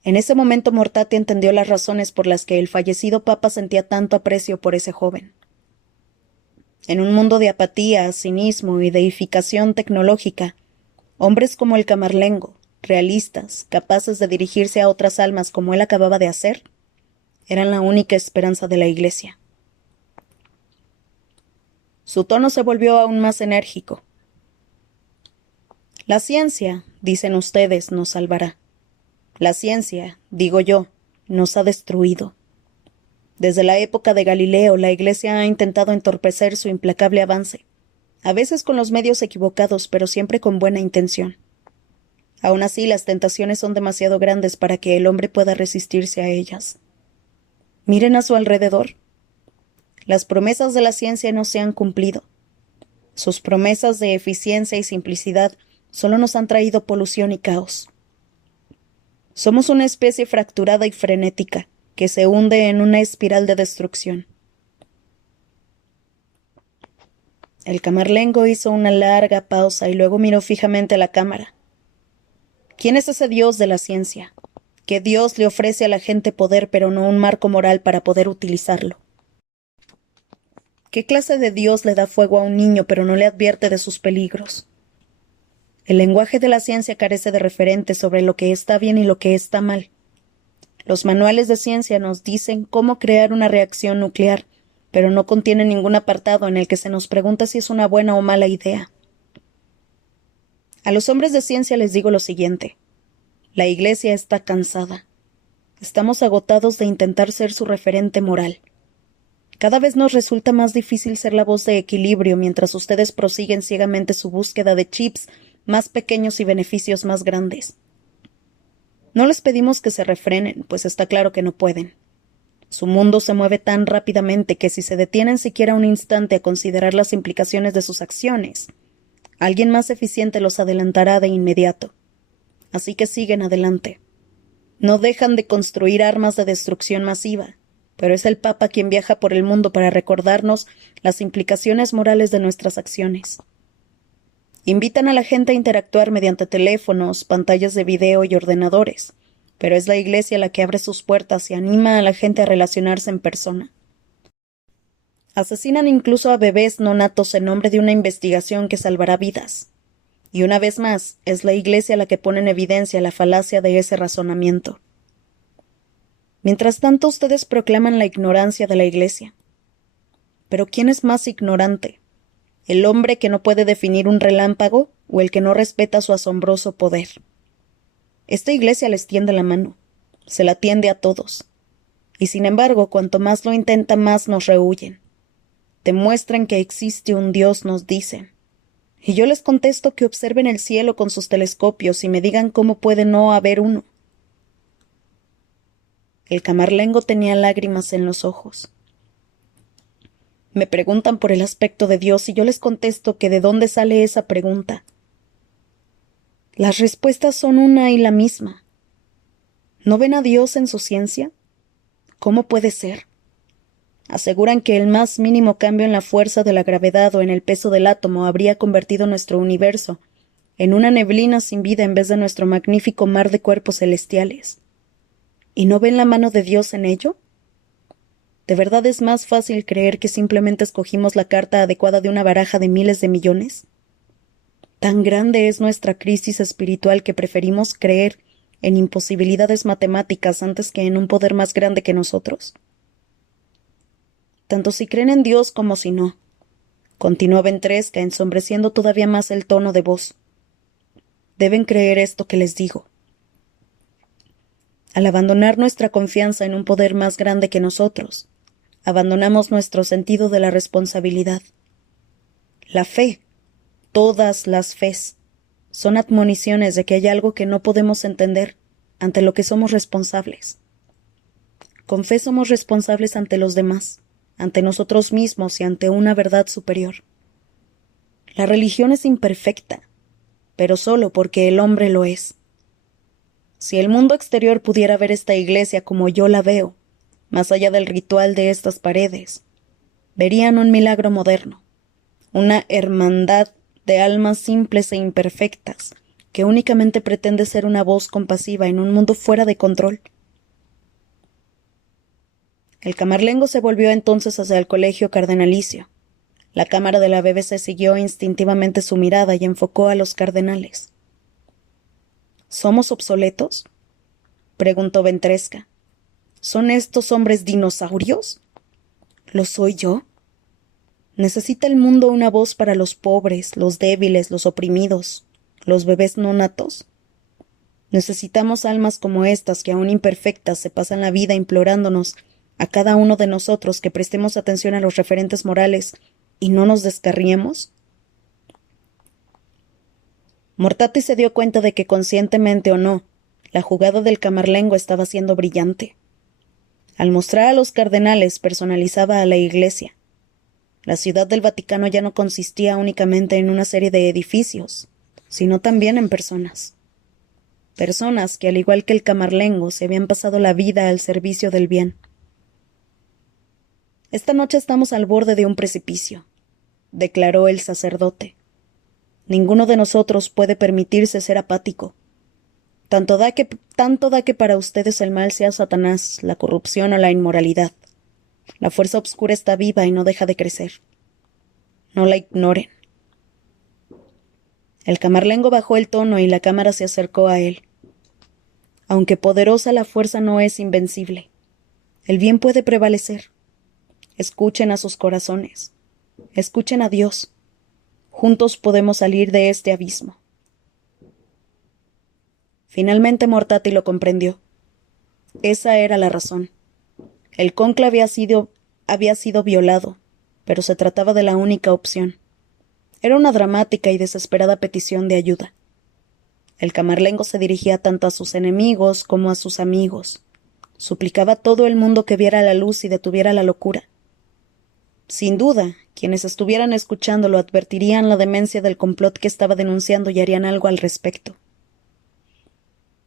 En ese momento Mortate entendió las razones por las que el fallecido papa sentía tanto aprecio por ese joven. En un mundo de apatía, cinismo y deificación tecnológica, hombres como el camarlengo, realistas, capaces de dirigirse a otras almas como él acababa de hacer, eran la única esperanza de la Iglesia. Su tono se volvió aún más enérgico. La ciencia, dicen ustedes, nos salvará. La ciencia, digo yo, nos ha destruido. Desde la época de Galileo, la Iglesia ha intentado entorpecer su implacable avance, a veces con los medios equivocados, pero siempre con buena intención. Aún así, las tentaciones son demasiado grandes para que el hombre pueda resistirse a ellas. Miren a su alrededor. Las promesas de la ciencia no se han cumplido. Sus promesas de eficiencia y simplicidad solo nos han traído polución y caos. Somos una especie fracturada y frenética, que se hunde en una espiral de destrucción. El camarlengo hizo una larga pausa y luego miró fijamente a la cámara. ¿Quién es ese Dios de la ciencia? ¿Qué Dios le ofrece a la gente poder, pero no un marco moral para poder utilizarlo? ¿Qué clase de Dios le da fuego a un niño, pero no le advierte de sus peligros? El lenguaje de la ciencia carece de referentes sobre lo que está bien y lo que está mal. Los manuales de ciencia nos dicen cómo crear una reacción nuclear, pero no contienen ningún apartado en el que se nos pregunta si es una buena o mala idea. A los hombres de ciencia les digo lo siguiente. La Iglesia está cansada. Estamos agotados de intentar ser su referente moral. Cada vez nos resulta más difícil ser la voz de equilibrio mientras ustedes prosiguen ciegamente su búsqueda de chips más pequeños y beneficios más grandes. No les pedimos que se refrenen, pues está claro que no pueden. Su mundo se mueve tan rápidamente que si se detienen siquiera un instante a considerar las implicaciones de sus acciones, alguien más eficiente los adelantará de inmediato. Así que siguen adelante. No dejan de construir armas de destrucción masiva, pero es el Papa quien viaja por el mundo para recordarnos las implicaciones morales de nuestras acciones. Invitan a la gente a interactuar mediante teléfonos, pantallas de video y ordenadores, pero es la Iglesia la que abre sus puertas y anima a la gente a relacionarse en persona. Asesinan incluso a bebés no natos en nombre de una investigación que salvará vidas. Y una vez más, es la Iglesia la que pone en evidencia la falacia de ese razonamiento. Mientras tanto, ustedes proclaman la ignorancia de la Iglesia. Pero ¿quién es más ignorante? ¿El hombre que no puede definir un relámpago o el que no respeta su asombroso poder? Esta Iglesia les tiende la mano, se la tiende a todos. Y sin embargo, cuanto más lo intenta, más nos rehúyen. Demuestren que existe un Dios, nos dicen. Y yo les contesto que observen el cielo con sus telescopios y me digan cómo puede no haber uno. El camarlengo tenía lágrimas en los ojos. Me preguntan por el aspecto de Dios y yo les contesto que de dónde sale esa pregunta. Las respuestas son una y la misma. ¿No ven a Dios en su ciencia? ¿Cómo puede ser? Aseguran que el más mínimo cambio en la fuerza de la gravedad o en el peso del átomo habría convertido nuestro universo en una neblina sin vida en vez de nuestro magnífico mar de cuerpos celestiales. ¿Y no ven la mano de Dios en ello? ¿De verdad es más fácil creer que simplemente escogimos la carta adecuada de una baraja de miles de millones? ¿Tan grande es nuestra crisis espiritual que preferimos creer en imposibilidades matemáticas antes que en un poder más grande que nosotros? Tanto si creen en Dios como si no, continuó Ventresca, ensombreciendo todavía más el tono de voz. Deben creer esto que les digo. Al abandonar nuestra confianza en un poder más grande que nosotros, abandonamos nuestro sentido de la responsabilidad. La fe, todas las fes, son admoniciones de que hay algo que no podemos entender, ante lo que somos responsables. Con fe somos responsables ante los demás, ante nosotros mismos y ante una verdad superior. La religión es imperfecta, pero solo porque el hombre lo es. Si el mundo exterior pudiera ver esta iglesia como yo la veo, más allá del ritual de estas paredes, verían un milagro moderno, una hermandad de almas simples e imperfectas, que únicamente pretende ser una voz compasiva en un mundo fuera de control. El camarlengo se volvió entonces hacia el colegio cardenalicio. La cámara de la BBC siguió instintivamente su mirada y enfocó a los cardenales. ¿Somos obsoletos?, preguntó Ventresca. ¿Son estos hombres dinosaurios? ¿Lo soy yo? ¿Necesita el mundo una voz para los pobres, los débiles, los oprimidos, los bebés no natos? Necesitamos almas como estas que, aún imperfectas, se pasan la vida implorándonos a cada uno de nosotros que prestemos atención a los referentes morales y no nos descarriemos. Mortati se dio cuenta de que, conscientemente o no, la jugada del camarlengo estaba siendo brillante. Al mostrar a los cardenales, personalizaba a la Iglesia. La ciudad del Vaticano ya no consistía únicamente en una serie de edificios, sino también en personas. Personas que, al igual que el camarlengo, se habían pasado la vida al servicio del bien. Esta noche estamos al borde de un precipicio, declaró el sacerdote. Ninguno de nosotros puede permitirse ser apático. Tanto da que para ustedes el mal sea Satanás, la corrupción o la inmoralidad. La fuerza oscura está viva y no deja de crecer. No la ignoren. El camarlengo bajó el tono y la cámara se acercó a él. Aunque poderosa, la fuerza no es invencible. El bien puede prevalecer. Escuchen a sus corazones. Escuchen a Dios. Juntos podemos salir de este abismo. Finalmente Mortati lo comprendió. Esa era la razón. El cónclave había sido violado, pero se trataba de la única opción. Era una dramática y desesperada petición de ayuda. El camarlengo se dirigía tanto a sus enemigos como a sus amigos. Suplicaba a todo el mundo que viera la luz y detuviera la locura. Sin duda, quienes estuvieran escuchándolo advertirían la demencia del complot que estaba denunciando y harían algo al respecto.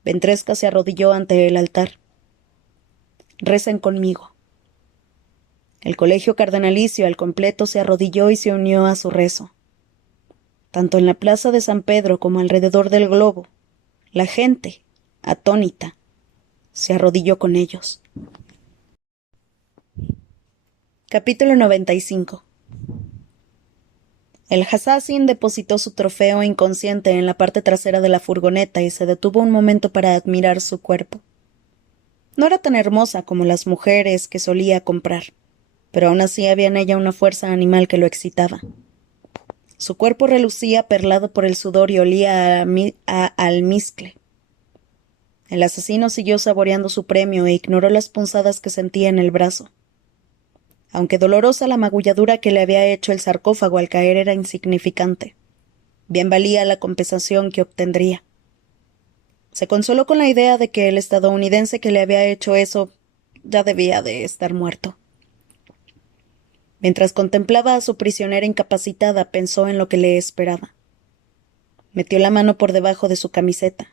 Ventresca se arrodilló ante el altar. «Recen conmigo». El colegio cardenalicio al completo se arrodilló y se unió a su rezo. Tanto en la plaza de San Pedro como alrededor del globo, la gente, atónita, se arrodilló con ellos. Capítulo 95. El Hassassin depositó su trofeo inconsciente en la parte trasera de la furgoneta y se detuvo un momento para admirar su cuerpo. No era tan hermosa como las mujeres que solía comprar, pero aún así había en ella una fuerza animal que lo excitaba. Su cuerpo relucía perlado por el sudor y olía a almizcle. El asesino siguió saboreando su premio e ignoró las punzadas que sentía en el brazo. Aunque dolorosa, la magulladura que le había hecho el sarcófago al caer era insignificante. Bien valía la compensación que obtendría. Se consoló con la idea de que el estadounidense que le había hecho eso ya debía de estar muerto. Mientras contemplaba a su prisionera incapacitada, pensó en lo que le esperaba. Metió la mano por debajo de su camiseta.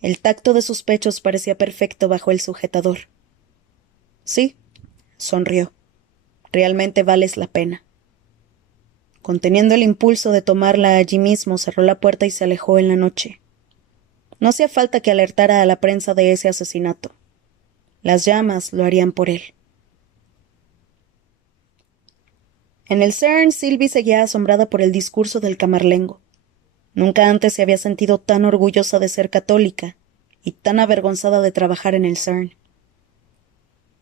El tacto de sus pechos parecía perfecto bajo el sujetador. Sí, sonrió. Realmente vales la pena. Conteniendo el impulso de tomarla allí mismo, cerró la puerta y se alejó en la noche. No hacía falta que alertara a la prensa de ese asesinato. Las llamas lo harían por él. En el CERN, Sylvie seguía asombrada por el discurso del camarlengo. Nunca antes se había sentido tan orgullosa de ser católica y tan avergonzada de trabajar en el CERN.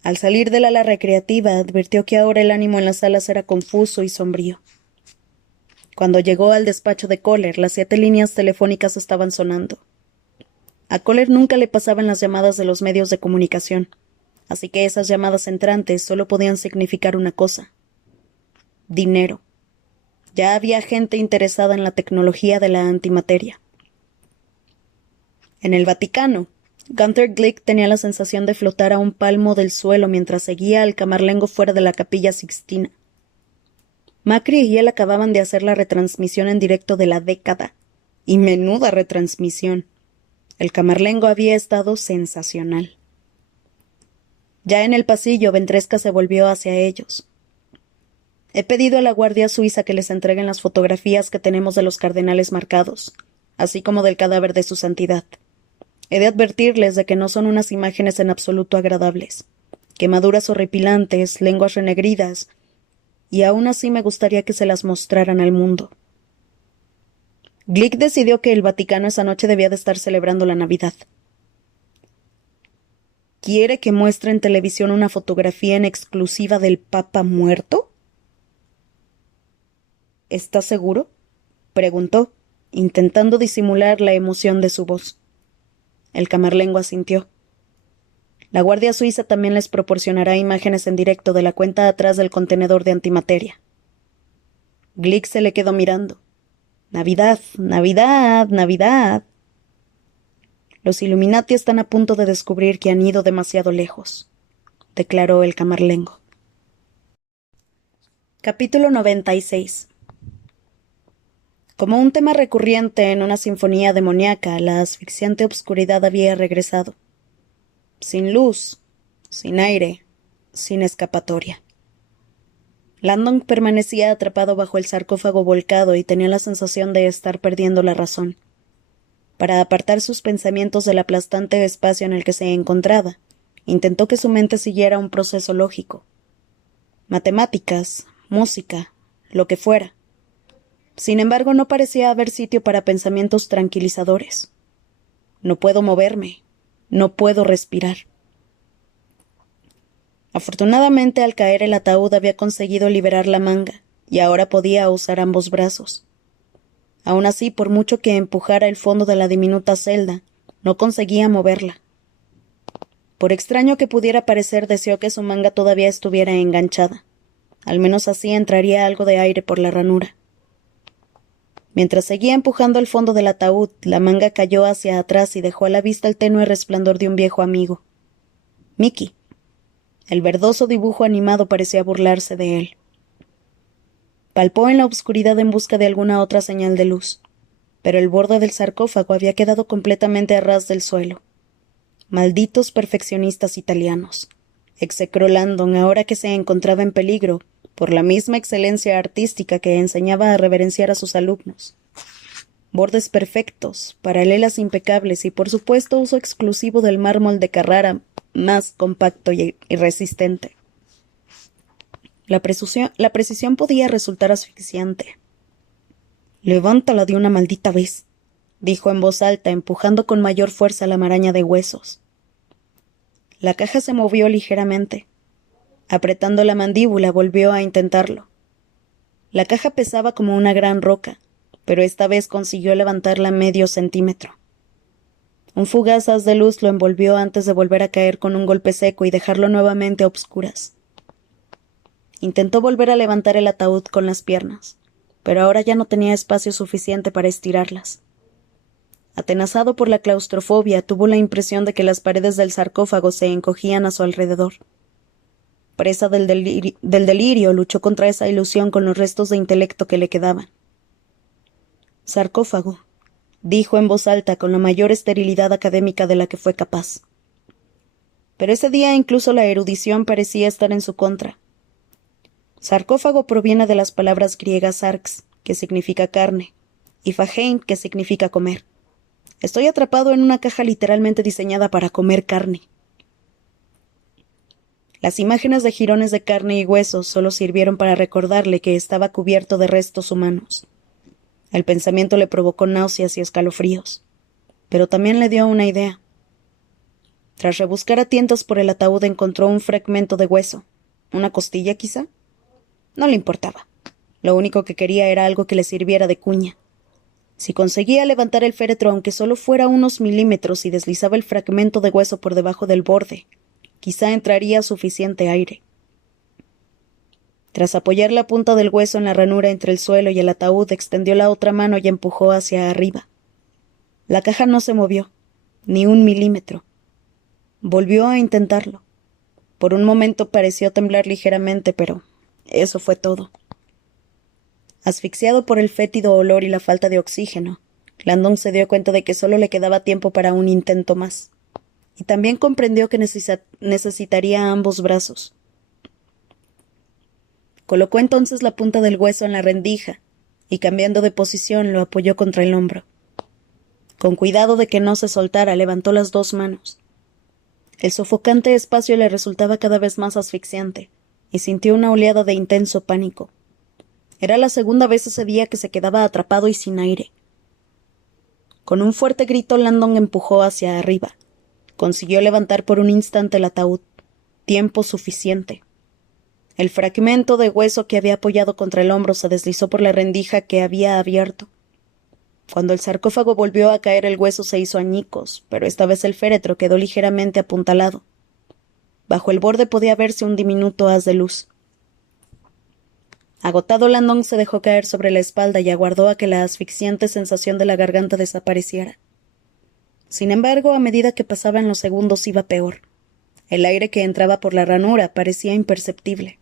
Al salir del ala recreativa, advirtió que ahora el ánimo en las salas era confuso y sombrío. Cuando llegó al despacho de Kohler, las 7 líneas telefónicas estaban sonando. A Kohler nunca le pasaban las llamadas de los medios de comunicación, así que esas llamadas entrantes solo podían significar una cosa: dinero. Ya había gente interesada en la tecnología de la antimateria. En el Vaticano, Gunther Glick tenía la sensación de flotar a un palmo del suelo mientras seguía al camarlengo fuera de la Capilla Sixtina. Macri y él acababan de hacer la retransmisión en directo de la década. Y menuda retransmisión. El camarlengo había estado sensacional. Ya en el pasillo, Ventresca se volvió hacia ellos. He pedido a la Guardia Suiza que les entreguen las fotografías que tenemos de los cardenales marcados, así como del cadáver de su santidad. He de advertirles de que no son unas imágenes en absoluto agradables. Quemaduras horripilantes, lenguas renegridas, y aún así me gustaría que se las mostraran al mundo. Glick decidió que el Vaticano esa noche debía de estar celebrando la Navidad. ¿Quiere que muestre en televisión una fotografía en exclusiva del Papa muerto? ¿Está seguro?, preguntó, intentando disimular la emoción de su voz. El camarlengo asintió. La Guardia Suiza también les proporcionará imágenes en directo de la cuenta atrás del contenedor de antimateria. Glick se le quedó mirando. Navidad, Navidad, Navidad. Los Illuminati están a punto de descubrir que han ido demasiado lejos, declaró el camarlengo. Capítulo 96. Como un tema recurrente en una sinfonía demoníaca, la asfixiante obscuridad había regresado. Sin luz, sin aire, sin escapatoria. Landon permanecía atrapado bajo el sarcófago volcado y tenía la sensación de estar perdiendo la razón. Para apartar sus pensamientos del aplastante espacio en el que se encontraba, intentó que su mente siguiera un proceso lógico. Matemáticas, música, lo que fuera. Sin embargo, no parecía haber sitio para pensamientos tranquilizadores. No puedo moverme, no puedo respirar. Afortunadamente, al caer el ataúd había conseguido liberar la manga, y ahora podía usar ambos brazos. Aun así, por mucho que empujara el fondo de la diminuta celda, no conseguía moverla. Por extraño que pudiera parecer, deseó que su manga todavía estuviera enganchada. Al menos así entraría algo de aire por la ranura. Mientras seguía empujando el fondo del ataúd, la manga cayó hacia atrás y dejó a la vista el tenue resplandor de un viejo amigo. Mickey. El verdoso dibujo animado parecía burlarse de él. Palpó en la oscuridad en busca de alguna otra señal de luz, pero el borde del sarcófago había quedado completamente a ras del suelo. Malditos perfeccionistas italianos, execró Landon ahora que se encontraba en peligro por la misma excelencia artística que enseñaba a reverenciar a sus alumnos. Bordes perfectos, paralelas impecables y por supuesto uso exclusivo del mármol de Carrara más compacto y resistente. La precisión podía resultar asfixiante. «Levántala de una maldita vez», dijo en voz alta, empujando con mayor fuerza la maraña de huesos. La caja se movió ligeramente. Apretando la mandíbula, volvió a intentarlo. La caja pesaba como una gran roca, pero esta vez consiguió levantarla medio centímetro. Un fugaz haz de luz lo envolvió antes de volver a caer con un golpe seco y dejarlo nuevamente a obscuras. Intentó volver a levantar el ataúd con las piernas, pero ahora ya no tenía espacio suficiente para estirarlas. Atenazado por la claustrofobia, tuvo la impresión de que las paredes del sarcófago se encogían a su alrededor. Presa del delirio, luchó contra esa ilusión con los restos de intelecto que le quedaban. «Sarcófago», dijo en voz alta con la mayor esterilidad académica de la que fue capaz. Pero ese día incluso la erudición parecía estar en su contra. Sarcófago proviene de las palabras griegas sarx, que significa carne, y phagein, que significa comer. Estoy atrapado en una caja literalmente diseñada para comer carne. Las imágenes de jirones de carne y huesos solo sirvieron para recordarle que estaba cubierto de restos humanos. El pensamiento le provocó náuseas y escalofríos, pero también le dio una idea. Tras rebuscar a tientas por el ataúd encontró un fragmento de hueso. ¿Una costilla, quizá? No le importaba. Lo único que quería era algo que le sirviera de cuña. Si conseguía levantar el féretro aunque solo fuera unos milímetros y deslizaba el fragmento de hueso por debajo del borde, quizá entraría suficiente aire. Tras apoyar la punta del hueso en la ranura entre el suelo y el ataúd, extendió la otra mano y empujó hacia arriba. La caja no se movió, ni un milímetro. Volvió a intentarlo. Por un momento pareció temblar ligeramente, pero eso fue todo. Asfixiado por el fétido olor y la falta de oxígeno, Landon se dio cuenta de que solo le quedaba tiempo para un intento más. Y también comprendió que necesitaría ambos brazos. Colocó entonces la punta del hueso en la rendija y, cambiando de posición, lo apoyó contra el hombro. Con cuidado de que no se soltara, levantó las dos manos. El sofocante espacio le resultaba cada vez más asfixiante, y sintió una oleada de intenso pánico. Era la segunda vez ese día que se quedaba atrapado y sin aire. Con un fuerte grito, Landon empujó hacia arriba. Consiguió levantar por un instante el ataúd. Tiempo suficiente. El fragmento de hueso que había apoyado contra el hombro se deslizó por la rendija que había abierto. Cuando el sarcófago volvió a caer, el hueso se hizo añicos, pero esta vez el féretro quedó ligeramente apuntalado. Bajo el borde podía verse un diminuto haz de luz. Agotado, Landon se dejó caer sobre la espalda y aguardó a que la asfixiante sensación de la garganta desapareciera. Sin embargo, a medida que pasaban los segundos iba peor. El aire que entraba por la ranura parecía imperceptible.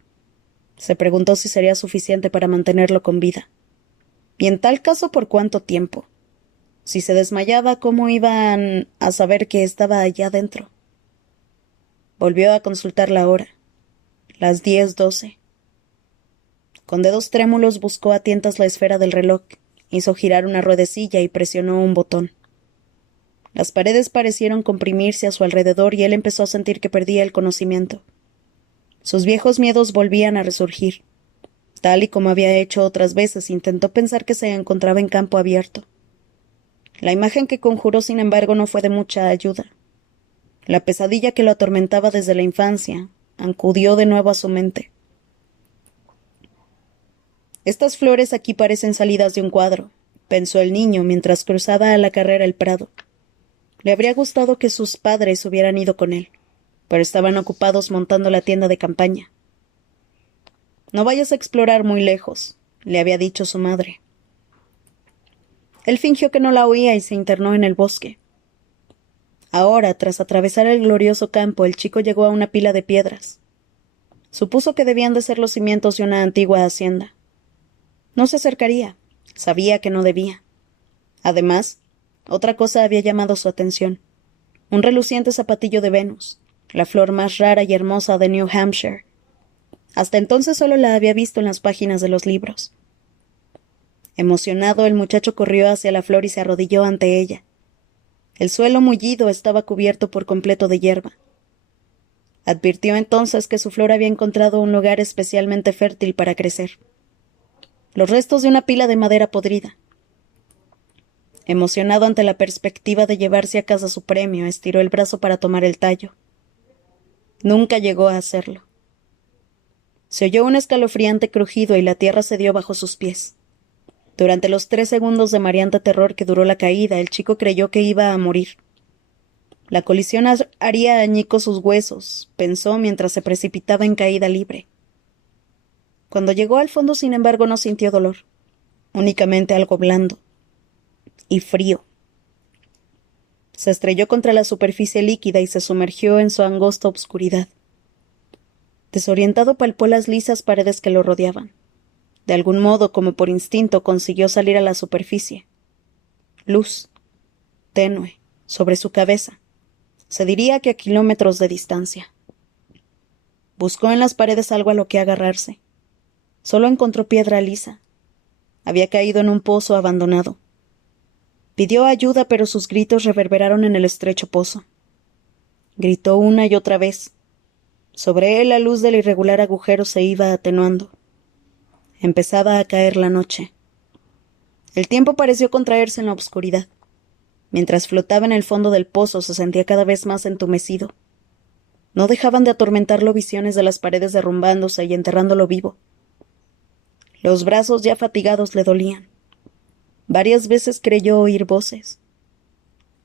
Se preguntó si sería suficiente para mantenerlo con vida. Y en tal caso, ¿por cuánto tiempo? Si se desmayaba, ¿cómo iban a saber que estaba allá dentro? Volvió a consultar la hora. Las 10:12. Con dedos trémulos buscó a tientas la esfera del reloj, hizo girar una ruedecilla y presionó un botón. Las paredes parecieron comprimirse a su alrededor y él empezó a sentir que perdía el conocimiento. Sus viejos miedos volvían a resurgir. Tal y como había hecho otras veces, intentó pensar que se encontraba en campo abierto. La imagen que conjuró, sin embargo, no fue de mucha ayuda. La pesadilla que lo atormentaba desde la infancia acudió de nuevo a su mente. Estas flores aquí parecen salidas de un cuadro, pensó el niño mientras cruzaba a la carrera el prado. Le habría gustado que sus padres hubieran ido con él, pero estaban ocupados montando la tienda de campaña. No vayas a explorar muy lejos, le había dicho su madre. Él fingió que no la oía y se internó en el bosque. Ahora, tras atravesar el glorioso campo, el chico llegó a una pila de piedras. Supuso que debían de ser los cimientos de una antigua hacienda. No se acercaría. Sabía que no debía. Además, otra cosa había llamado su atención. Un reluciente zapatillo de Venus, la flor más rara y hermosa de New Hampshire. Hasta entonces solo la había visto en las páginas de los libros. Emocionado, el muchacho corrió hacia la flor y se arrodilló ante ella. El suelo mullido estaba cubierto por completo de hierba. Advirtió entonces que su flor había encontrado un lugar especialmente fértil para crecer. Los restos de una pila de madera podrida. Emocionado ante la perspectiva de llevarse a casa su premio, estiró el brazo para tomar el tallo. Nunca llegó a hacerlo. Se oyó un escalofriante crujido y la tierra cedió bajo sus pies. Durante los 3 segundos de mareante terror que duró la caída, el chico creyó que iba a morir. La colisión haría añicos sus huesos, pensó mientras se precipitaba en caída libre. Cuando llegó al fondo, sin embargo, no sintió dolor, únicamente algo blando y frío. Se estrelló contra la superficie líquida y se sumergió en su angosta obscuridad. Desorientado, palpó las lisas paredes que lo rodeaban. De algún modo, como por instinto, consiguió salir a la superficie. Luz, tenue, sobre su cabeza. Se diría que a kilómetros de distancia. Buscó en las paredes algo a lo que agarrarse. Solo encontró piedra lisa. Había caído en un pozo abandonado. Pidió ayuda, pero sus gritos reverberaron en el estrecho pozo. Gritó una y otra vez. Sobre él la luz del irregular agujero se iba atenuando. Empezaba a caer la noche. El tiempo pareció contraerse en la oscuridad. Mientras flotaba en el fondo del pozo, se sentía cada vez más entumecido. No dejaban de atormentarlo visiones de las paredes derrumbándose y enterrándolo vivo. Los brazos ya fatigados le dolían. Varias veces creyó oír voces.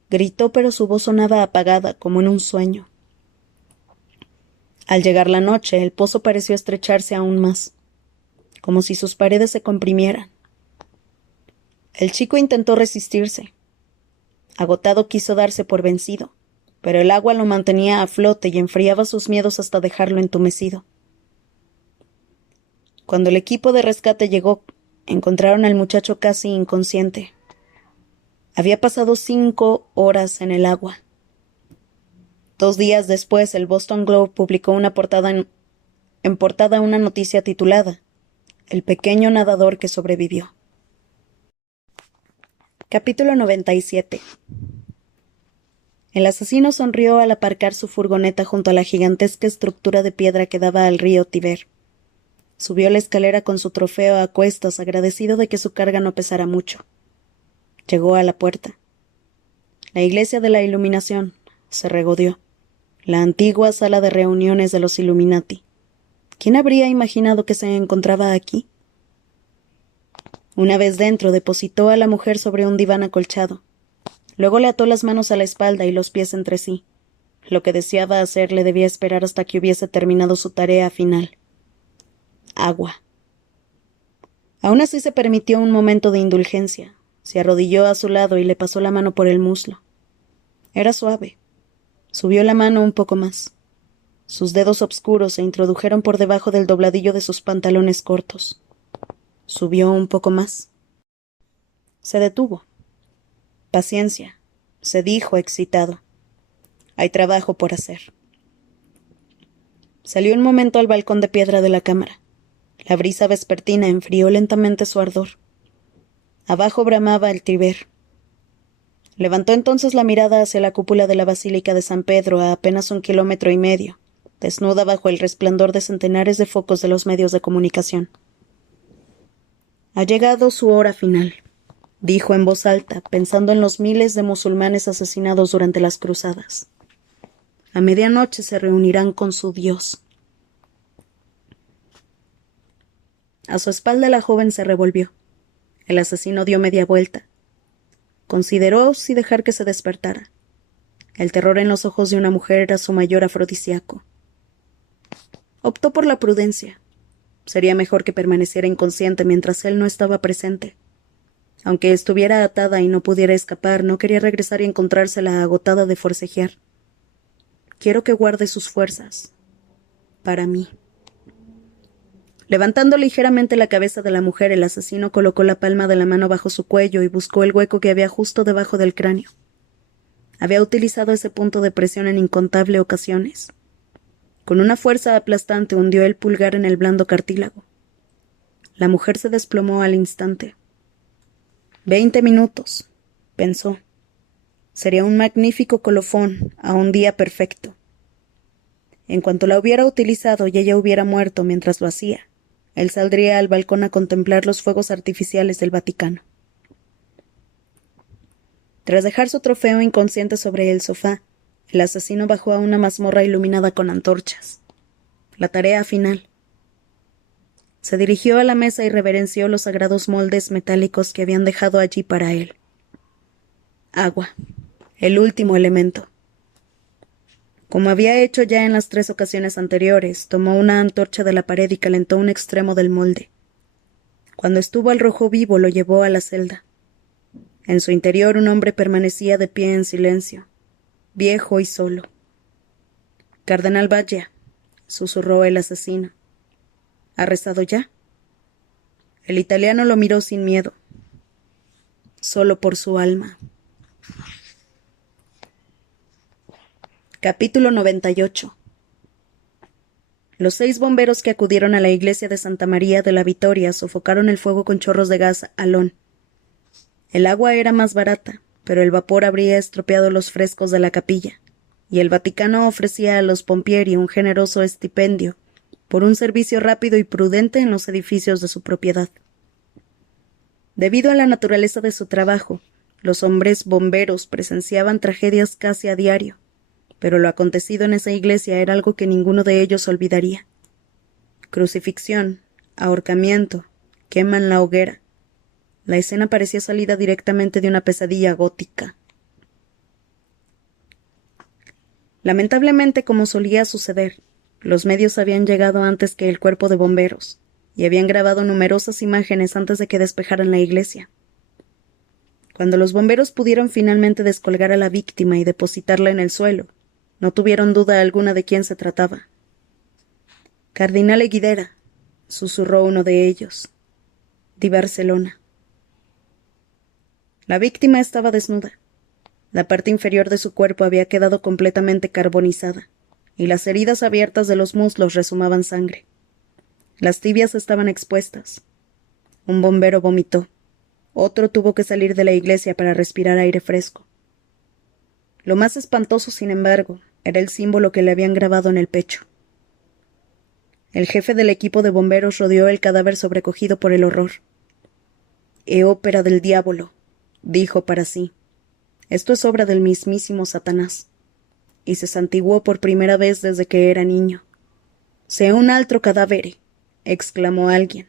Gritó, pero su voz sonaba apagada, como en un sueño. Al llegar la noche, el pozo pareció estrecharse aún más, como si sus paredes se comprimieran. El chico intentó resistirse. Agotado, quiso darse por vencido, pero el agua lo mantenía a flote y enfriaba sus miedos hasta dejarlo entumecido. Cuando el equipo de rescate llegó, encontraron al muchacho casi inconsciente. Había pasado 5 horas en el agua. 2 días después, el Boston Globe publicó una en portada una noticia titulada El pequeño nadador que sobrevivió. Capítulo 97. El asesino sonrió al aparcar su furgoneta junto a la gigantesca estructura de piedra que daba al río Tíber. Subió la escalera con su trofeo a cuestas, agradecido de que su carga no pesara mucho. Llegó a la puerta. La iglesia de la Iluminación, se regodeó. La antigua sala de reuniones de los Illuminati. ¿Quién habría imaginado que se encontraba aquí? Una vez dentro, depositó a la mujer sobre un diván acolchado. Luego le ató las manos a la espalda y los pies entre sí. Lo que deseaba hacer le debía esperar hasta que hubiese terminado su tarea final. Agua. Aún así se permitió un momento de indulgencia. Se arrodilló a su lado y le pasó la mano por el muslo. Era suave. Subió la mano un poco más. Sus dedos oscuros se introdujeron por debajo del dobladillo de sus pantalones cortos. Subió un poco más. Se detuvo. Paciencia, se dijo excitado. Hay trabajo por hacer. Salió un momento al balcón de piedra de la cámara. La brisa vespertina enfrió lentamente su ardor. Abajo bramaba el Tíber. Levantó entonces la mirada hacia la cúpula de la Basílica de San Pedro a apenas 1,5 kilómetros, desnuda bajo el resplandor de centenares de focos de los medios de comunicación. Ha llegado su hora final, dijo en voz alta, pensando en los miles de musulmanes asesinados durante las cruzadas. A medianoche se reunirán con su Dios. A su espalda la joven se revolvió. El asesino dio media vuelta. Consideró si dejar que se despertara. El terror en los ojos de una mujer era su mayor afrodisíaco. Optó por la prudencia. Sería mejor que permaneciera inconsciente mientras él no estaba presente. Aunque estuviera atada y no pudiera escapar, no quería regresar y encontrársela agotada de forcejear. Quiero que guarde sus fuerzas. Para mí. Levantando ligeramente la cabeza de la mujer, el asesino colocó la palma de la mano bajo su cuello y buscó el hueco que había justo debajo del cráneo. Había utilizado ese punto de presión en incontables ocasiones. Con una fuerza aplastante hundió el pulgar en el blando cartílago. La mujer se desplomó al instante. 20 minutos, pensó. Sería un magnífico colofón a un día perfecto. En cuanto la hubiera utilizado y ella hubiera muerto mientras lo hacía, él saldría al balcón a contemplar los fuegos artificiales del Vaticano. Tras dejar su trofeo inconsciente sobre el sofá, el asesino bajó a una mazmorra iluminada con antorchas. La tarea final. Se dirigió a la mesa y reverenció los sagrados moldes metálicos que habían dejado allí para él. Agua. El último elemento. Como había hecho ya en las 3 ocasiones anteriores, tomó una antorcha de la pared y calentó un extremo del molde. Cuando estuvo al rojo vivo, lo llevó a la celda. En su interior un hombre permanecía de pie en silencio, viejo y solo. «Cardenal Baggio», susurró el asesino. «¿Arrestado ya?» El italiano lo miró sin miedo. Solo por su alma. Capítulo 98. Los 6 bomberos que acudieron a la iglesia de Santa María de la Vittoria sofocaron el fuego con chorros de gas halón. El agua era más barata, pero el vapor habría estropeado los frescos de la capilla, y el Vaticano ofrecía a los pompieri un generoso estipendio por un servicio rápido y prudente en los edificios de su propiedad. Debido a la naturaleza de su trabajo, los hombres bomberos presenciaban tragedias casi a diario, pero lo acontecido en esa iglesia era algo que ninguno de ellos olvidaría. Crucifixión, ahorcamiento, quema en la hoguera. La escena parecía salida directamente de una pesadilla gótica. Lamentablemente, como solía suceder, los medios habían llegado antes que el cuerpo de bomberos, y habían grabado numerosas imágenes antes de que despejaran la iglesia. Cuando los bomberos pudieron finalmente descolgar a la víctima y depositarla en el suelo, no tuvieron duda alguna de quién se trataba. «Cardinale Guidera», susurró uno de ellos. «Di Barcelona». La víctima estaba desnuda. La parte inferior de su cuerpo había quedado completamente carbonizada, y las heridas abiertas de los muslos rezumaban sangre. Las tibias estaban expuestas. Un bombero vomitó. Otro tuvo que salir de la iglesia para respirar aire fresco. Lo más espantoso, sin embargo, era el símbolo que le habían grabado en el pecho. El jefe del equipo de bomberos rodeó el cadáver sobrecogido por el horror. «¡E ópera del diablo!», dijo para sí. «Esto es obra del mismísimo Satanás». Y se santiguó por primera vez desde que era niño. «¡Sé un altro cadavere!», exclamó alguien.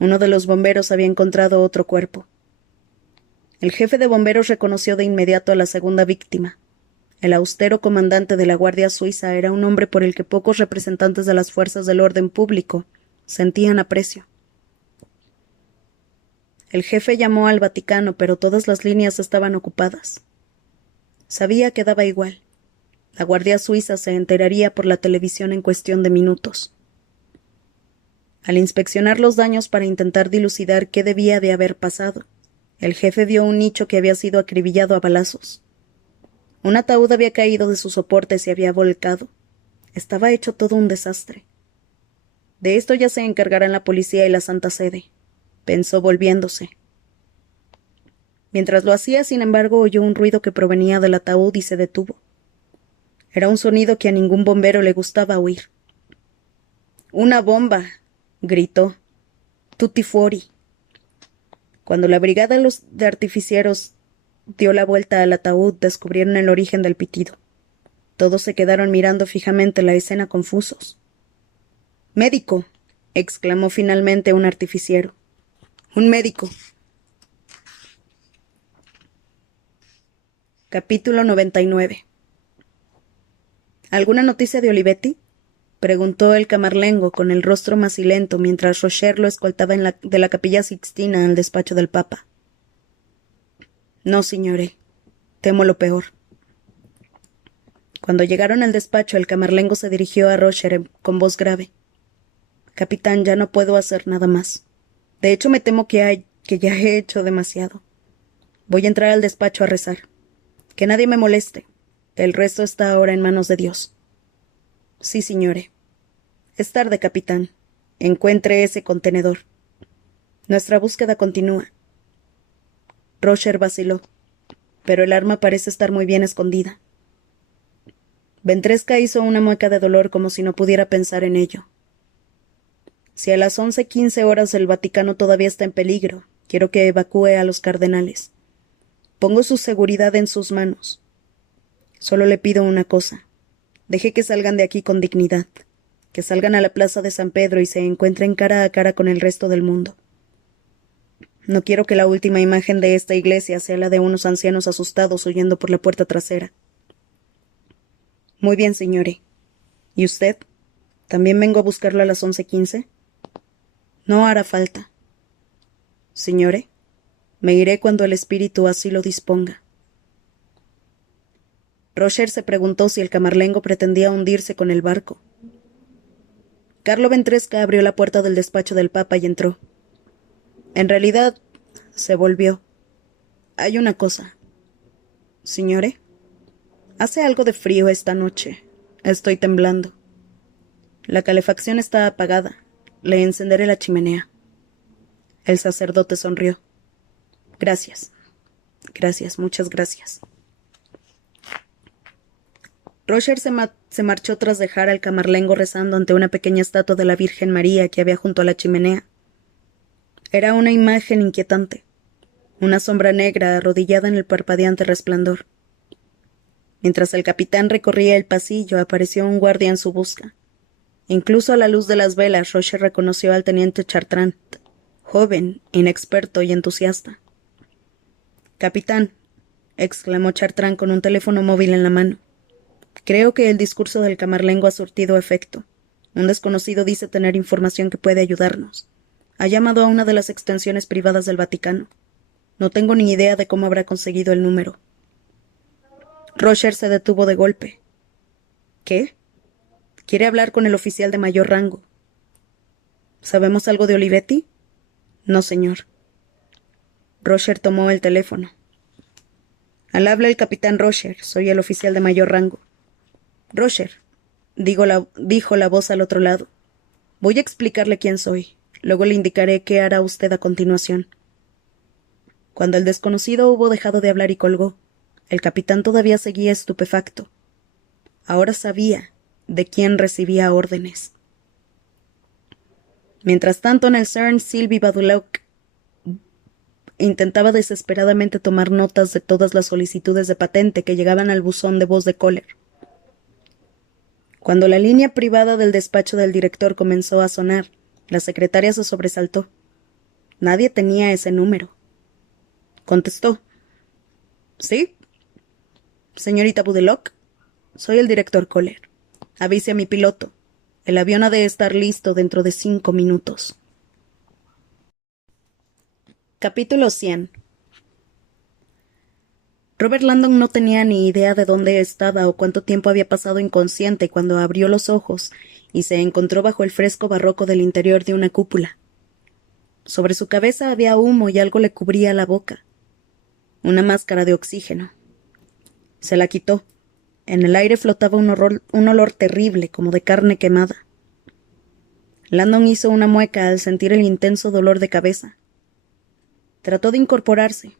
Uno de los bomberos había encontrado otro cuerpo. El jefe de bomberos reconoció de inmediato a la segunda víctima. El austero comandante de la Guardia Suiza era un hombre por el que pocos representantes de las fuerzas del orden público sentían aprecio. El jefe llamó al Vaticano, pero todas las líneas estaban ocupadas. Sabía que daba igual. La Guardia Suiza se enteraría por la televisión en cuestión de minutos. Al inspeccionar los daños para intentar dilucidar qué debía de haber pasado, el jefe vio un nicho que había sido acribillado a balazos. Un ataúd había caído de sus soportes y había volcado. Estaba hecho todo un desastre. De esto ya se encargarán la policía y la Santa Sede, pensó volviéndose. Mientras lo hacía, sin embargo, oyó un ruido que provenía del ataúd y se detuvo. Era un sonido que a ningún bombero le gustaba oír. «¡Una bomba!», gritó. «Tutti fuori». Cuando la brigada de artificieros dio la vuelta al ataúd, descubrieron el origen del pitido. Todos se quedaron mirando fijamente la escena confusos. «¡Médico!», exclamó finalmente un artificiero. «¡Un médico! Capítulo 99. ¿Alguna noticia de Olivetti? Preguntó el camarlengo con el rostro macilento mientras Rocher lo escoltaba de la Capilla Sixtina al despacho del Papa. No, signore. Temo lo peor. Cuando llegaron al despacho, el camarlengo se dirigió a Rocher con voz grave. Capitán, ya no puedo hacer nada más. De hecho, me temo que ya he hecho demasiado. Voy a entrar al despacho a rezar. Que nadie me moleste. El resto está ahora en manos de Dios. Sí, signore. Es tarde, capitán. Encuentre ese contenedor. Nuestra búsqueda continúa. Rocher vaciló, pero el arma parece estar muy bien escondida. Ventresca hizo una mueca de dolor como si no pudiera pensar en ello. Si a las 11:15 el Vaticano todavía está en peligro, quiero que evacúe a los cardenales. Pongo su seguridad en sus manos. Solo le pido una cosa. Deje que salgan de aquí con dignidad, que salgan a la plaza de San Pedro y se encuentren cara a cara con el resto del mundo. No quiero que la última imagen de esta iglesia sea la de unos ancianos asustados huyendo por la puerta trasera. Muy bien, señore. ¿Y usted? ¿También vengo a buscarlo a las 11:15? No hará falta. Señore, me iré cuando el espíritu así lo disponga. Rocher se preguntó si el camarlengo pretendía hundirse con el barco. Carlo Ventresca abrió la puerta del despacho del Papa y entró. En realidad, se volvió. Hay una cosa. Señore, hace algo de frío esta noche. Estoy temblando. La calefacción está apagada. Le encenderé la chimenea. El sacerdote sonrió. Gracias. Gracias, muchas gracias. Rocher se marchó tras dejar al camarlengo rezando ante una pequeña estatua de la Virgen María que había junto a la chimenea. Era una imagen inquietante, una sombra negra arrodillada en el parpadeante resplandor. Mientras el capitán recorría el pasillo, apareció un guardia en su busca. Incluso a la luz de las velas, Rocher reconoció al teniente Chartrand, joven, inexperto y entusiasta. Capitán, exclamó Chartrand con un teléfono móvil en la mano. Creo que el discurso del camarlengo ha surtido efecto. Un desconocido dice tener información que puede ayudarnos. Ha llamado a una de las extensiones privadas del Vaticano. No tengo ni idea de cómo habrá conseguido el número. Rocher se detuvo de golpe. ¿Qué? Quiere hablar con el oficial de mayor rango. ¿Sabemos algo de Olivetti? No, señor. Rocher tomó el teléfono. Al habla el capitán Rocher. Soy el oficial de mayor rango. Rocher, dijo la voz al otro lado. Voy a explicarle quién soy. Luego le indicaré qué hará usted a continuación. Cuando el desconocido hubo dejado de hablar y colgó, el capitán todavía seguía estupefacto. Ahora sabía de quién recibía órdenes. Mientras tanto, en el CERN, Sylvie Baduluk intentaba desesperadamente tomar notas de todas las solicitudes de patente que llegaban al buzón de voz de Kohler. Cuando la línea privada del despacho del director comenzó a sonar, la secretaria se sobresaltó. Nadie tenía ese número. Contestó. ¿Sí? Señorita Baduluk, soy el director Kohler. Avise a mi piloto. El avión ha de estar listo dentro de 5 minutos. Capítulo 100. Robert Landon no tenía ni idea de dónde estaba o cuánto tiempo había pasado inconsciente cuando abrió los ojos y se encontró bajo el fresco barroco del interior de una cúpula. Sobre su cabeza había humo y algo le cubría la boca. Una máscara de oxígeno. Se la quitó. En el aire flotaba un olor terrible, como de carne quemada. Landon hizo una mueca al sentir el intenso dolor de cabeza. Trató de incorporarse.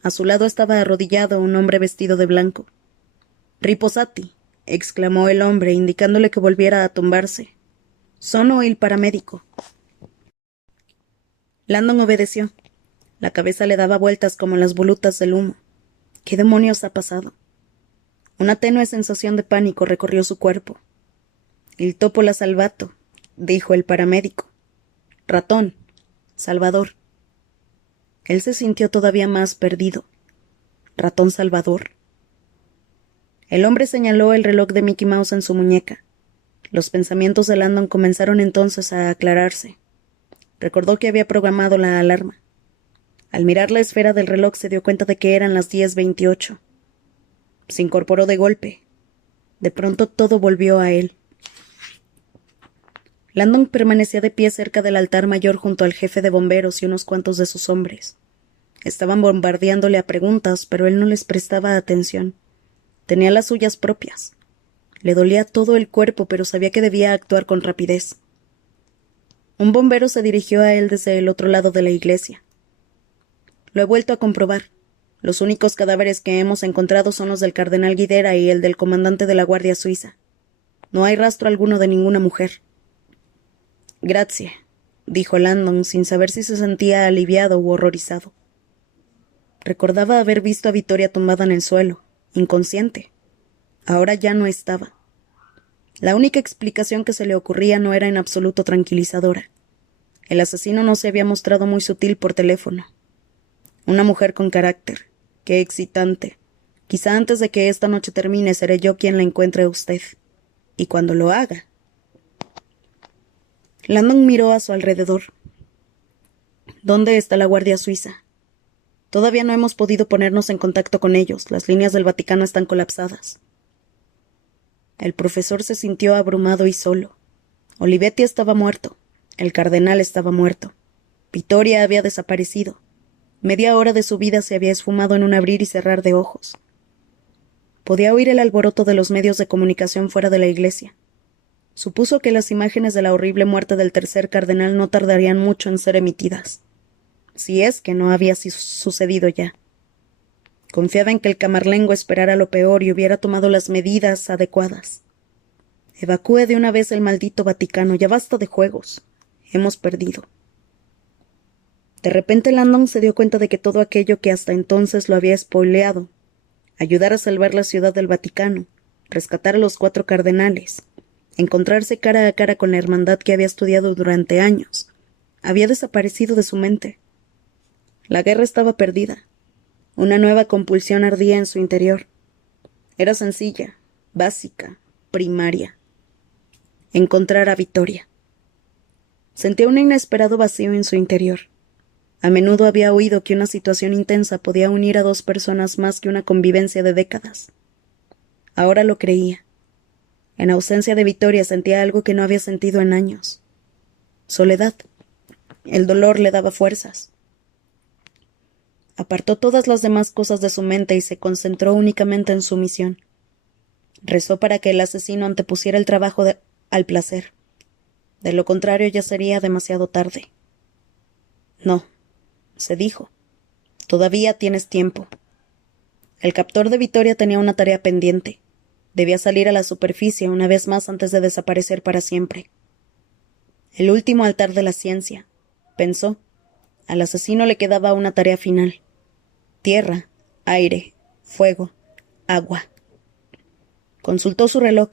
A su lado estaba arrodillado un hombre vestido de blanco. «Riposati», exclamó el hombre, indicándole que volviera a tumbarse. «Sono il paramédico». Landon obedeció. La cabeza le daba vueltas como las volutas del humo. ¿Qué demonios ha pasado? Una tenue sensación de pánico recorrió su cuerpo. «Il topo l'ha salvato», dijo el paramédico. «Ratón. Salvador». Él se sintió todavía más perdido. ¿Ratón Salvador? El hombre señaló el reloj de Mickey Mouse en su muñeca. Los pensamientos de Landon comenzaron entonces a aclararse. Recordó que había programado la alarma. Al mirar la esfera del reloj se dio cuenta de que eran las 10:28. Se incorporó de golpe. De pronto todo volvió a él. Landon permanecía de pie cerca del altar mayor junto al jefe de bomberos y unos cuantos de sus hombres. Estaban bombardeándole a preguntas, pero él no les prestaba atención. Tenía las suyas propias. Le dolía todo el cuerpo, pero sabía que debía actuar con rapidez. Un bombero se dirigió a él desde el otro lado de la iglesia. Lo he vuelto a comprobar. Los únicos cadáveres que hemos encontrado son los del cardenal Guidera y el del comandante de la Guardia Suiza. No hay rastro alguno de ninguna mujer. Grazie, dijo Landon, sin saber si se sentía aliviado u horrorizado. Recordaba haber visto a Vittoria tumbada en el suelo, inconsciente. Ahora ya no estaba. La única explicación que se le ocurría no era en absoluto tranquilizadora. El asesino no se había mostrado muy sutil por teléfono. Una mujer con carácter. Qué excitante. Quizá antes de que esta noche termine seré yo quien la encuentre a usted. Y cuando lo haga. Landon miró a su alrededor. ¿Dónde está la Guardia Suiza? Todavía no hemos podido ponernos en contacto con ellos. Las líneas del Vaticano están colapsadas. El profesor se sintió abrumado y solo. Olivetti estaba muerto. El cardenal estaba muerto. Vittoria había desaparecido. Media hora de su vida se había esfumado en un abrir y cerrar de ojos. Podía oír el alboroto de los medios de comunicación fuera de la iglesia. Supuso que las imágenes de la horrible muerte del tercer cardenal no tardarían mucho en ser emitidas. Si es que no había sucedido ya. Confiaba en que el camarlengo esperara lo peor y hubiera tomado las medidas adecuadas. Evacúe de una vez el maldito Vaticano, ya basta de juegos. Hemos perdido. De repente Landon se dio cuenta de que todo aquello que hasta entonces lo había spoileado, ayudar a salvar la ciudad del Vaticano, rescatar a los 4 cardenales, encontrarse cara a cara con la hermandad que había estudiado durante años, había desaparecido de su mente. La guerra estaba perdida. Una nueva compulsión ardía en su interior. Era sencilla, básica, primaria. Encontrar a Vittoria. Sentía un inesperado vacío en su interior. A menudo había oído que una situación intensa podía unir a 2 personas más que una convivencia de décadas. Ahora lo creía. En ausencia de Vittoria sentía algo que no había sentido en años. Soledad. El dolor le daba fuerzas. Apartó todas las demás cosas de su mente y se concentró únicamente en su misión. Rezó para que el asesino antepusiera el trabajo al placer. De lo contrario ya sería demasiado tarde. No, se dijo. Todavía tienes tiempo. El captor de Vittoria tenía una tarea pendiente. Debía salir a la superficie una vez más antes de desaparecer para siempre. El último altar de la ciencia, pensó. Al asesino le quedaba una tarea final. Tierra, aire, fuego, agua. Consultó su reloj.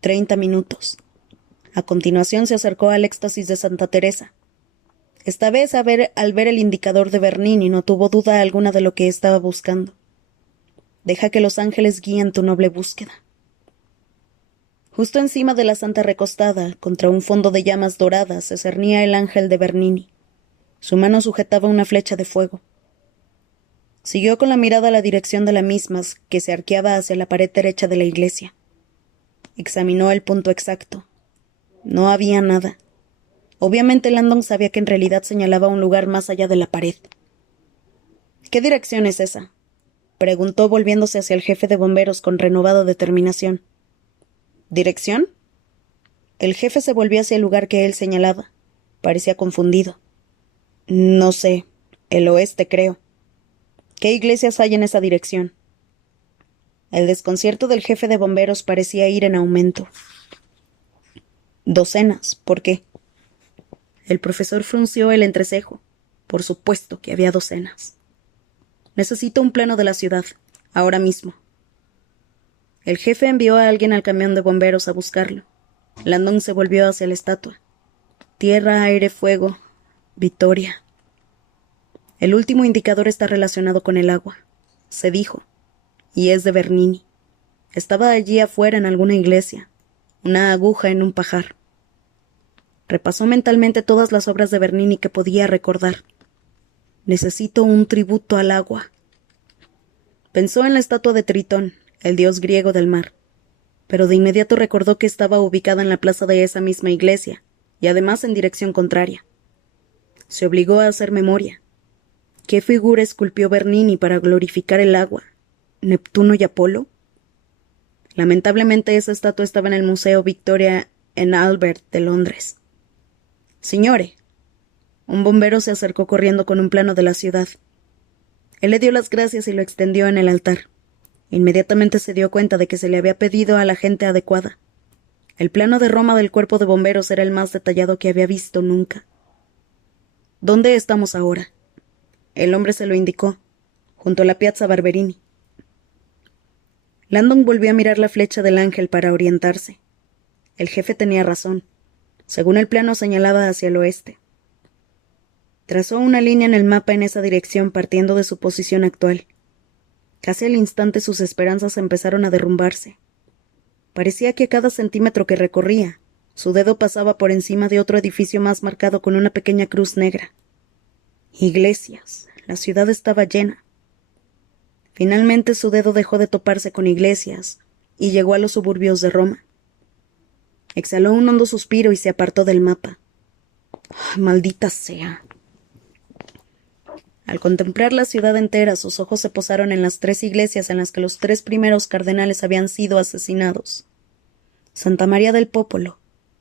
30 minutos. A continuación se acercó al éxtasis de Santa Teresa. Esta vez, al ver el indicador de Bernini, no tuvo duda alguna de lo que estaba buscando. Deja que los ángeles guíen tu noble búsqueda. Justo encima de la santa recostada, contra un fondo de llamas doradas, se cernía el ángel de Bernini. Su mano sujetaba una flecha de fuego. Siguió con la mirada a la dirección de la misma, que se arqueaba hacia la pared derecha de la iglesia. Examinó el punto exacto. No había nada. Obviamente Landon sabía que en realidad señalaba un lugar más allá de la pared. ¿Qué dirección es esa?, preguntó volviéndose hacia el jefe de bomberos con renovada determinación. ¿Dirección? El jefe se volvió hacia el lugar que él señalaba. Parecía confundido. No sé. El oeste, creo. ¿Qué iglesias hay en esa dirección? El desconcierto del jefe de bomberos parecía ir en aumento. Docenas. ¿Por qué? El profesor frunció el entrecejo. Por supuesto que había docenas. Necesito un plano de la ciudad, ahora mismo. El jefe envió a alguien al camión de bomberos a buscarlo. Landon se volvió hacia la estatua. Tierra, aire, fuego. Vittoria. El último indicador está relacionado con el agua, se dijo, y es de Bernini. Estaba allí afuera en alguna iglesia, una aguja en un pajar. Repasó mentalmente todas las obras de Bernini que podía recordar. Necesito un tributo al agua. Pensó en la estatua de Tritón, el dios griego del mar, pero de inmediato recordó que estaba ubicada en la plaza de esa misma iglesia, y además en dirección contraria. Se obligó a hacer memoria. ¿Qué figura esculpió Bernini para glorificar el agua? ¿Neptuno y Apolo? Lamentablemente esa estatua estaba en el Museo Victoria and Albert de Londres. Signore. Un bombero se acercó corriendo con un plano de la ciudad. Él le dio las gracias y lo extendió en el altar. Inmediatamente se dio cuenta de que se le había pedido a la gente adecuada. El plano de Roma del cuerpo de bomberos era el más detallado que había visto nunca. ¿Dónde estamos ahora? El hombre se lo indicó, junto a la Piazza Barberini. Landon volvió a mirar la flecha del ángel para orientarse. El jefe tenía razón. Según el plano señalaba hacia el oeste. Trazó una línea en el mapa en esa dirección partiendo de su posición actual. Casi al instante sus esperanzas empezaron a derrumbarse. Parecía que a cada centímetro que recorría, su dedo pasaba por encima de otro edificio más marcado con una pequeña cruz negra. Iglesias. La ciudad estaba llena. Finalmente su dedo dejó de toparse con iglesias y llegó a los suburbios de Roma. Exhaló un hondo suspiro y se apartó del mapa. ¡Maldita sea! Al contemplar la ciudad entera, sus ojos se posaron en las 3 iglesias en las que los 3 primeros cardenales habían sido asesinados. Santa María del Popolo,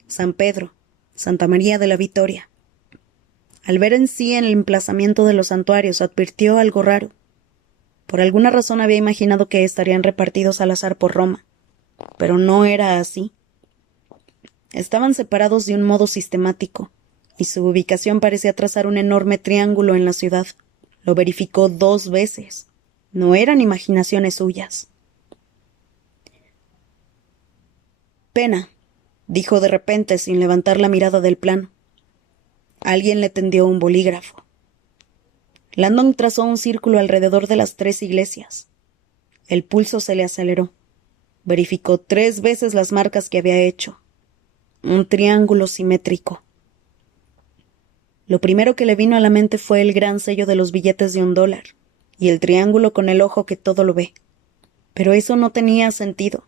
San Pedro, Santa María de la Vittoria. Al ver en sí el emplazamiento de los santuarios, advirtió algo raro. Por alguna razón había imaginado que estarían repartidos al azar por Roma, pero no era así. Estaban separados de un modo sistemático, y su ubicación parecía trazar un enorme triángulo en la ciudad. Lo verificó 2 veces. No eran imaginaciones suyas. Pena, dijo de repente sin levantar la mirada del plano. Alguien le tendió un bolígrafo. Landon trazó un círculo alrededor de las 3 iglesias. El pulso se le aceleró. Verificó 3 veces las marcas que había hecho. Un triángulo simétrico. Lo primero que le vino a la mente fue el gran sello de los billetes de $1, y el triángulo con el ojo que todo lo ve. Pero eso no tenía sentido.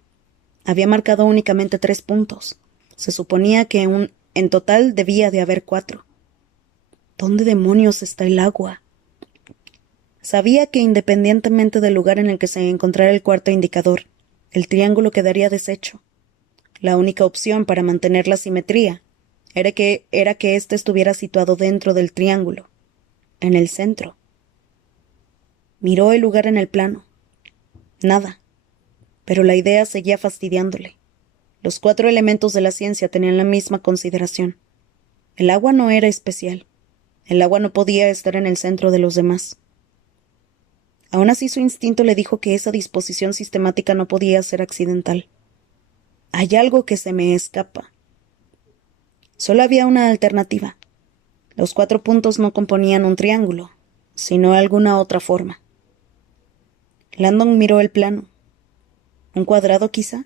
Había marcado únicamente 3 puntos. Se suponía que en total debía de haber 4. ¿Dónde demonios está el agua? Sabía que independientemente del lugar en el que se encontrara el cuarto indicador, el triángulo quedaría deshecho. La única opción para mantener la simetría era que éste estuviera situado dentro del triángulo, en el centro. Miró el lugar en el plano. Nada. Pero la idea seguía fastidiándole. Los 4 elementos de la ciencia tenían la misma consideración. El agua no era especial. El agua no podía estar en el centro de los demás. Aún así su instinto le dijo que esa disposición sistemática no podía ser accidental. Hay algo que se me escapa. Solo había una alternativa. Los 4 puntos no componían un triángulo, sino alguna otra forma. Landon miró el plano. ¿Un cuadrado, quizá?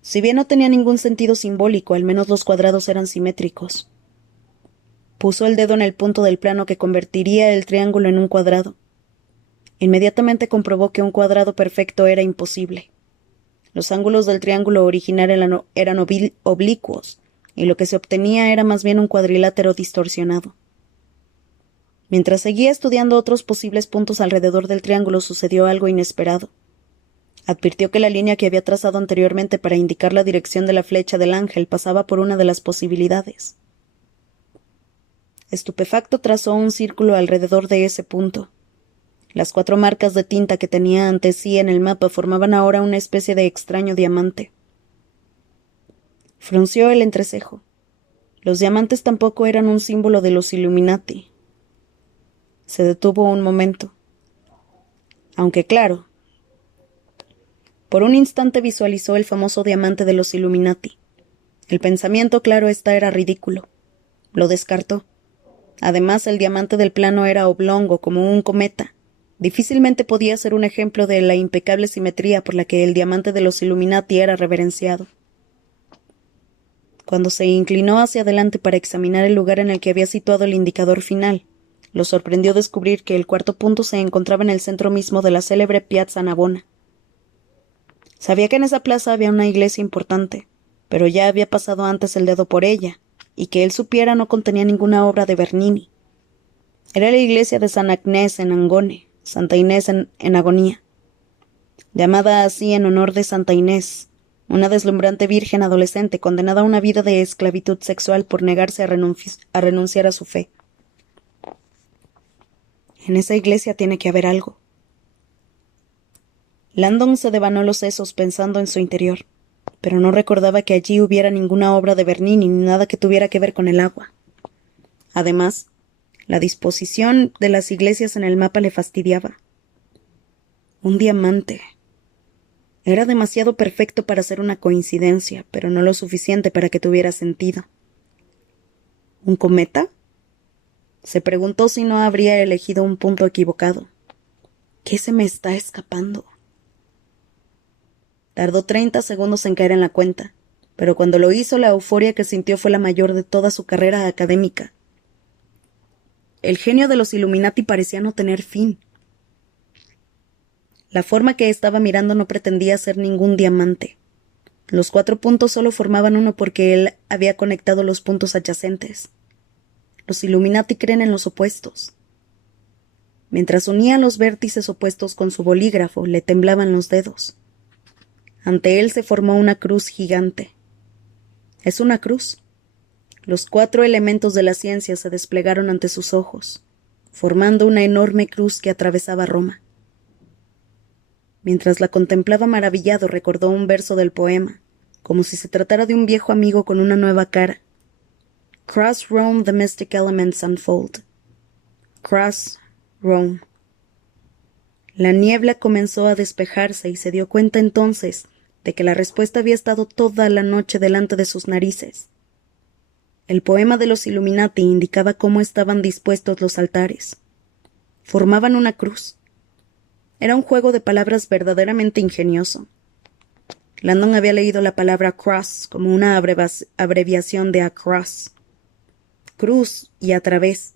Si bien no tenía ningún sentido simbólico, al menos los cuadrados eran simétricos. Puso el dedo en el punto del plano que convertiría el triángulo en un cuadrado. Inmediatamente comprobó que un cuadrado perfecto era imposible. Los ángulos del triángulo original eran oblicuos, y lo que se obtenía era más bien un cuadrilátero distorsionado. Mientras seguía estudiando otros posibles puntos alrededor del triángulo, sucedió algo inesperado. Advirtió que la línea que había trazado anteriormente para indicar la dirección de la flecha del ángel pasaba por una de las posibilidades. Estupefacto trazó un círculo alrededor de ese punto. Las 4 marcas de tinta que tenía ante sí en el mapa formaban ahora una especie de extraño diamante. Frunció el entrecejo. Los diamantes tampoco eran un símbolo de los Illuminati. Se detuvo un momento. Aunque claro, por un instante visualizó el famoso diamante de los Illuminati. El pensamiento, claro está, era ridículo. Lo descartó. Además, el diamante del plano era oblongo como un cometa, Difícilmente podía ser un ejemplo de la impecable simetría por la que el diamante de los Illuminati era reverenciado. Cuando se inclinó hacia adelante para examinar el lugar en el que había situado el indicador final, lo sorprendió descubrir que el cuarto punto se encontraba en el centro mismo de la célebre Piazza Navona. Sabía que en esa plaza había una iglesia importante, pero ya había pasado antes el dedo por ella, y que él supiera no contenía ninguna obra de Bernini. Era la iglesia de San Agnés en Angone, Santa Inés en Agonía, llamada así en honor de Santa Inés, una deslumbrante virgen adolescente condenada a una vida de esclavitud sexual por negarse a renunciar a su fe. En esa iglesia tiene que haber algo. Landon se devanó los sesos pensando en su interior, pero no recordaba que allí hubiera ninguna obra de Bernini ni nada que tuviera que ver con el agua. Además, la disposición de las iglesias en el mapa le fastidiaba. Un diamante. Era demasiado perfecto para ser una coincidencia, pero no lo suficiente para que tuviera sentido. ¿Un cometa? Se preguntó si no habría elegido un punto equivocado. ¿Qué se me está escapando? Tardó 30 segundos en caer en la cuenta, pero cuando lo hizo la euforia que sintió fue la mayor de toda su carrera académica. El genio de los Illuminati parecía no tener fin. La forma que estaba mirando no pretendía ser ningún diamante. Los 4 puntos solo formaban uno porque él había conectado los puntos adyacentes. Los Illuminati creen en los opuestos. Mientras unía los vértices opuestos con su bolígrafo, le temblaban los dedos. Ante él se formó una cruz gigante. Es una cruz. Los 4 elementos de la ciencia se desplegaron ante sus ojos, formando una enorme cruz que atravesaba Roma. Mientras la contemplaba maravillado, recordó un verso del poema, como si se tratara de un viejo amigo con una nueva cara. Cross Rome the mystic elements unfold. Cross Rome. La niebla comenzó a despejarse y se dio cuenta entonces de que la respuesta había estado toda la noche delante de sus narices. El poema de los Illuminati indicaba cómo estaban dispuestos los altares. Formaban una cruz. Era un juego de palabras verdaderamente ingenioso. Landon había leído la palabra cross como una abreviación de across, cruz y a través,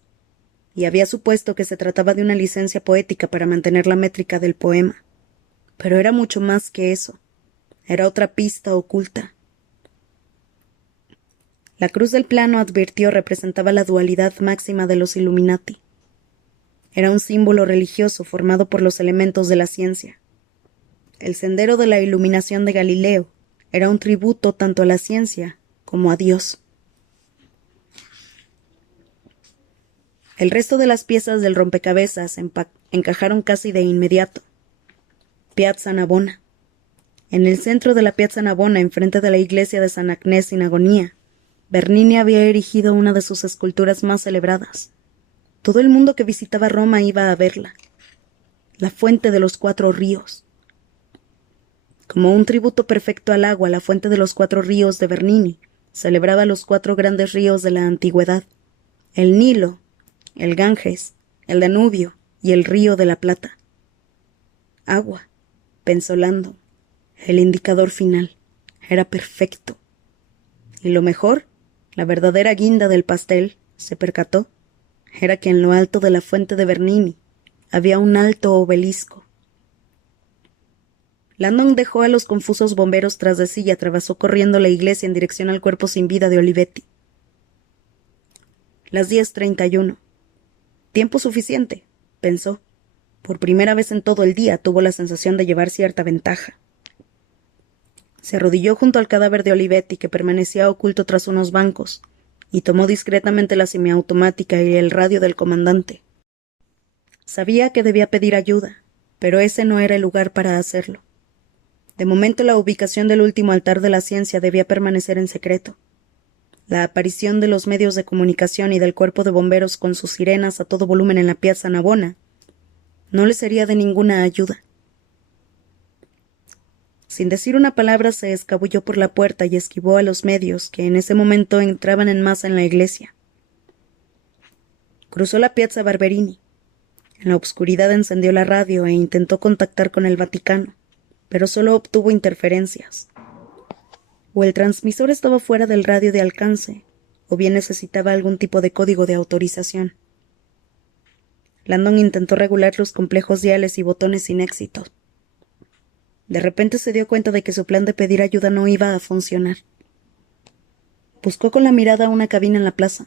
y había supuesto que se trataba de una licencia poética para mantener la métrica del poema. Pero era mucho más que eso. Era otra pista oculta. La cruz del plano, advirtió, representaba la dualidad máxima de los Illuminati. Era un símbolo religioso formado por los elementos de la ciencia. El sendero de la iluminación de Galileo era un tributo tanto a la ciencia como a Dios. El resto de las piezas del rompecabezas encajaron casi de inmediato. Piazza Navona. En el centro de la Piazza Navona, enfrente de la iglesia de San Agnés in Agonía, Bernini había erigido una de sus esculturas más celebradas. Todo el mundo que visitaba Roma iba a verla. La fuente de los 4 ríos. Como un tributo perfecto al agua, la fuente de los 4 ríos de Bernini celebraba los 4 grandes ríos de la antigüedad: el Nilo, el Ganges, el Danubio y el Río de la Plata. Agua, pensó Landon. El indicador final. Era perfecto. Y lo mejor, la verdadera guinda del pastel, se percató, era que en lo alto de la fuente de Bernini había un alto obelisco. Landon dejó a los confusos bomberos tras de sí y atravesó corriendo la iglesia en dirección al cuerpo sin vida de Olivetti. Las 10:31. Tiempo suficiente, pensó. Por primera vez en todo el día tuvo la sensación de llevar cierta ventaja. Se arrodilló junto al cadáver de Olivetti, que permanecía oculto tras unos bancos, y tomó discretamente la semiautomática y el radio del comandante. Sabía que debía pedir ayuda, pero ese no era el lugar para hacerlo. De momento la ubicación del último altar de la ciencia debía permanecer en secreto. La aparición de los medios de comunicación y del cuerpo de bomberos con sus sirenas a todo volumen en la Piazza Navona no le sería de ninguna ayuda. Sin decir una palabra se escabulló por la puerta y esquivó a los medios que en ese momento entraban en masa en la iglesia. Cruzó la Piazza Barberini. En la oscuridad encendió la radio e intentó contactar con el Vaticano, pero solo obtuvo interferencias. O el transmisor estaba fuera del radio de alcance, o bien necesitaba algún tipo de código de autorización. Landon intentó regular los complejos diales y botones sin éxito. De repente se dio cuenta de que su plan de pedir ayuda no iba a funcionar. Buscó con la mirada una cabina en la plaza.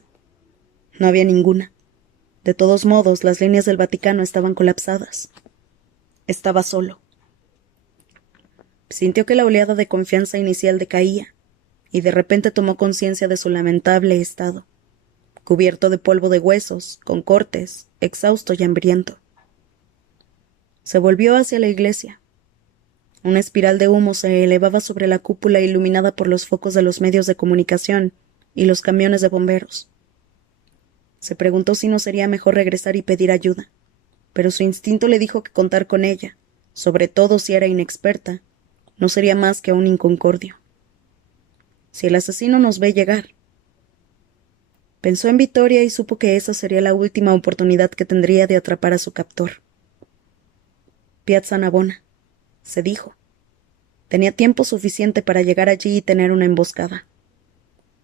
No había ninguna. De todos modos, las líneas del Vaticano estaban colapsadas. Estaba solo. Sintió que la oleada de confianza inicial decaía, y de repente tomó conciencia de su lamentable estado, cubierto de polvo de huesos, con cortes, exhausto y hambriento. Se volvió hacia la iglesia. Una espiral de humo se elevaba sobre la cúpula iluminada por los focos de los medios de comunicación y los camiones de bomberos. Se preguntó si no sería mejor regresar y pedir ayuda, pero su instinto le dijo que contar con ella, sobre todo si era inexperta, no sería más que un inconcordio. Si el asesino nos ve llegar. Pensó en Vittoria y supo que esa sería la última oportunidad que tendría de atrapar a su captor. Piazza Navona, se dijo. Tenía tiempo suficiente para llegar allí y tener una emboscada.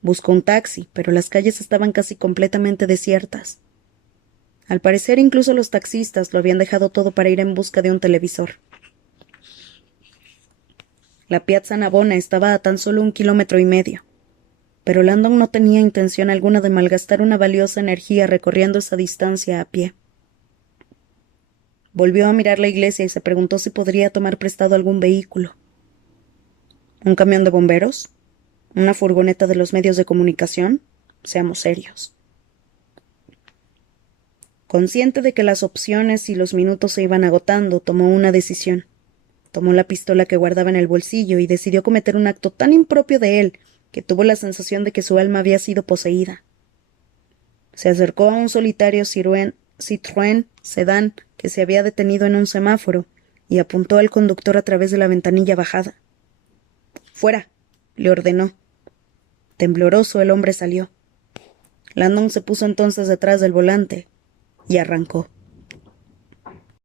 Buscó un taxi, pero las calles estaban casi completamente desiertas. Al parecer, incluso los taxistas lo habían dejado todo para ir en busca de un televisor. La Piazza Navona estaba a tan solo 1,5 kilómetros, pero Landon no tenía intención alguna de malgastar una valiosa energía recorriendo esa distancia a pie. Volvió a mirar la iglesia y se preguntó si podría tomar prestado algún vehículo. ¿Un camión de bomberos? ¿Una furgoneta de los medios de comunicación? Seamos serios. Consciente de que las opciones y los minutos se iban agotando, tomó una decisión. Tomó la pistola que guardaba en el bolsillo y decidió cometer un acto tan impropio de él que tuvo la sensación de que su alma había sido poseída. Se acercó a un solitario Citroën sedán que se había detenido en un semáforo y apuntó al conductor a través de la ventanilla bajada. «Fuera», le ordenó. Tembloroso, el hombre salió. Landon se puso entonces detrás del volante y arrancó.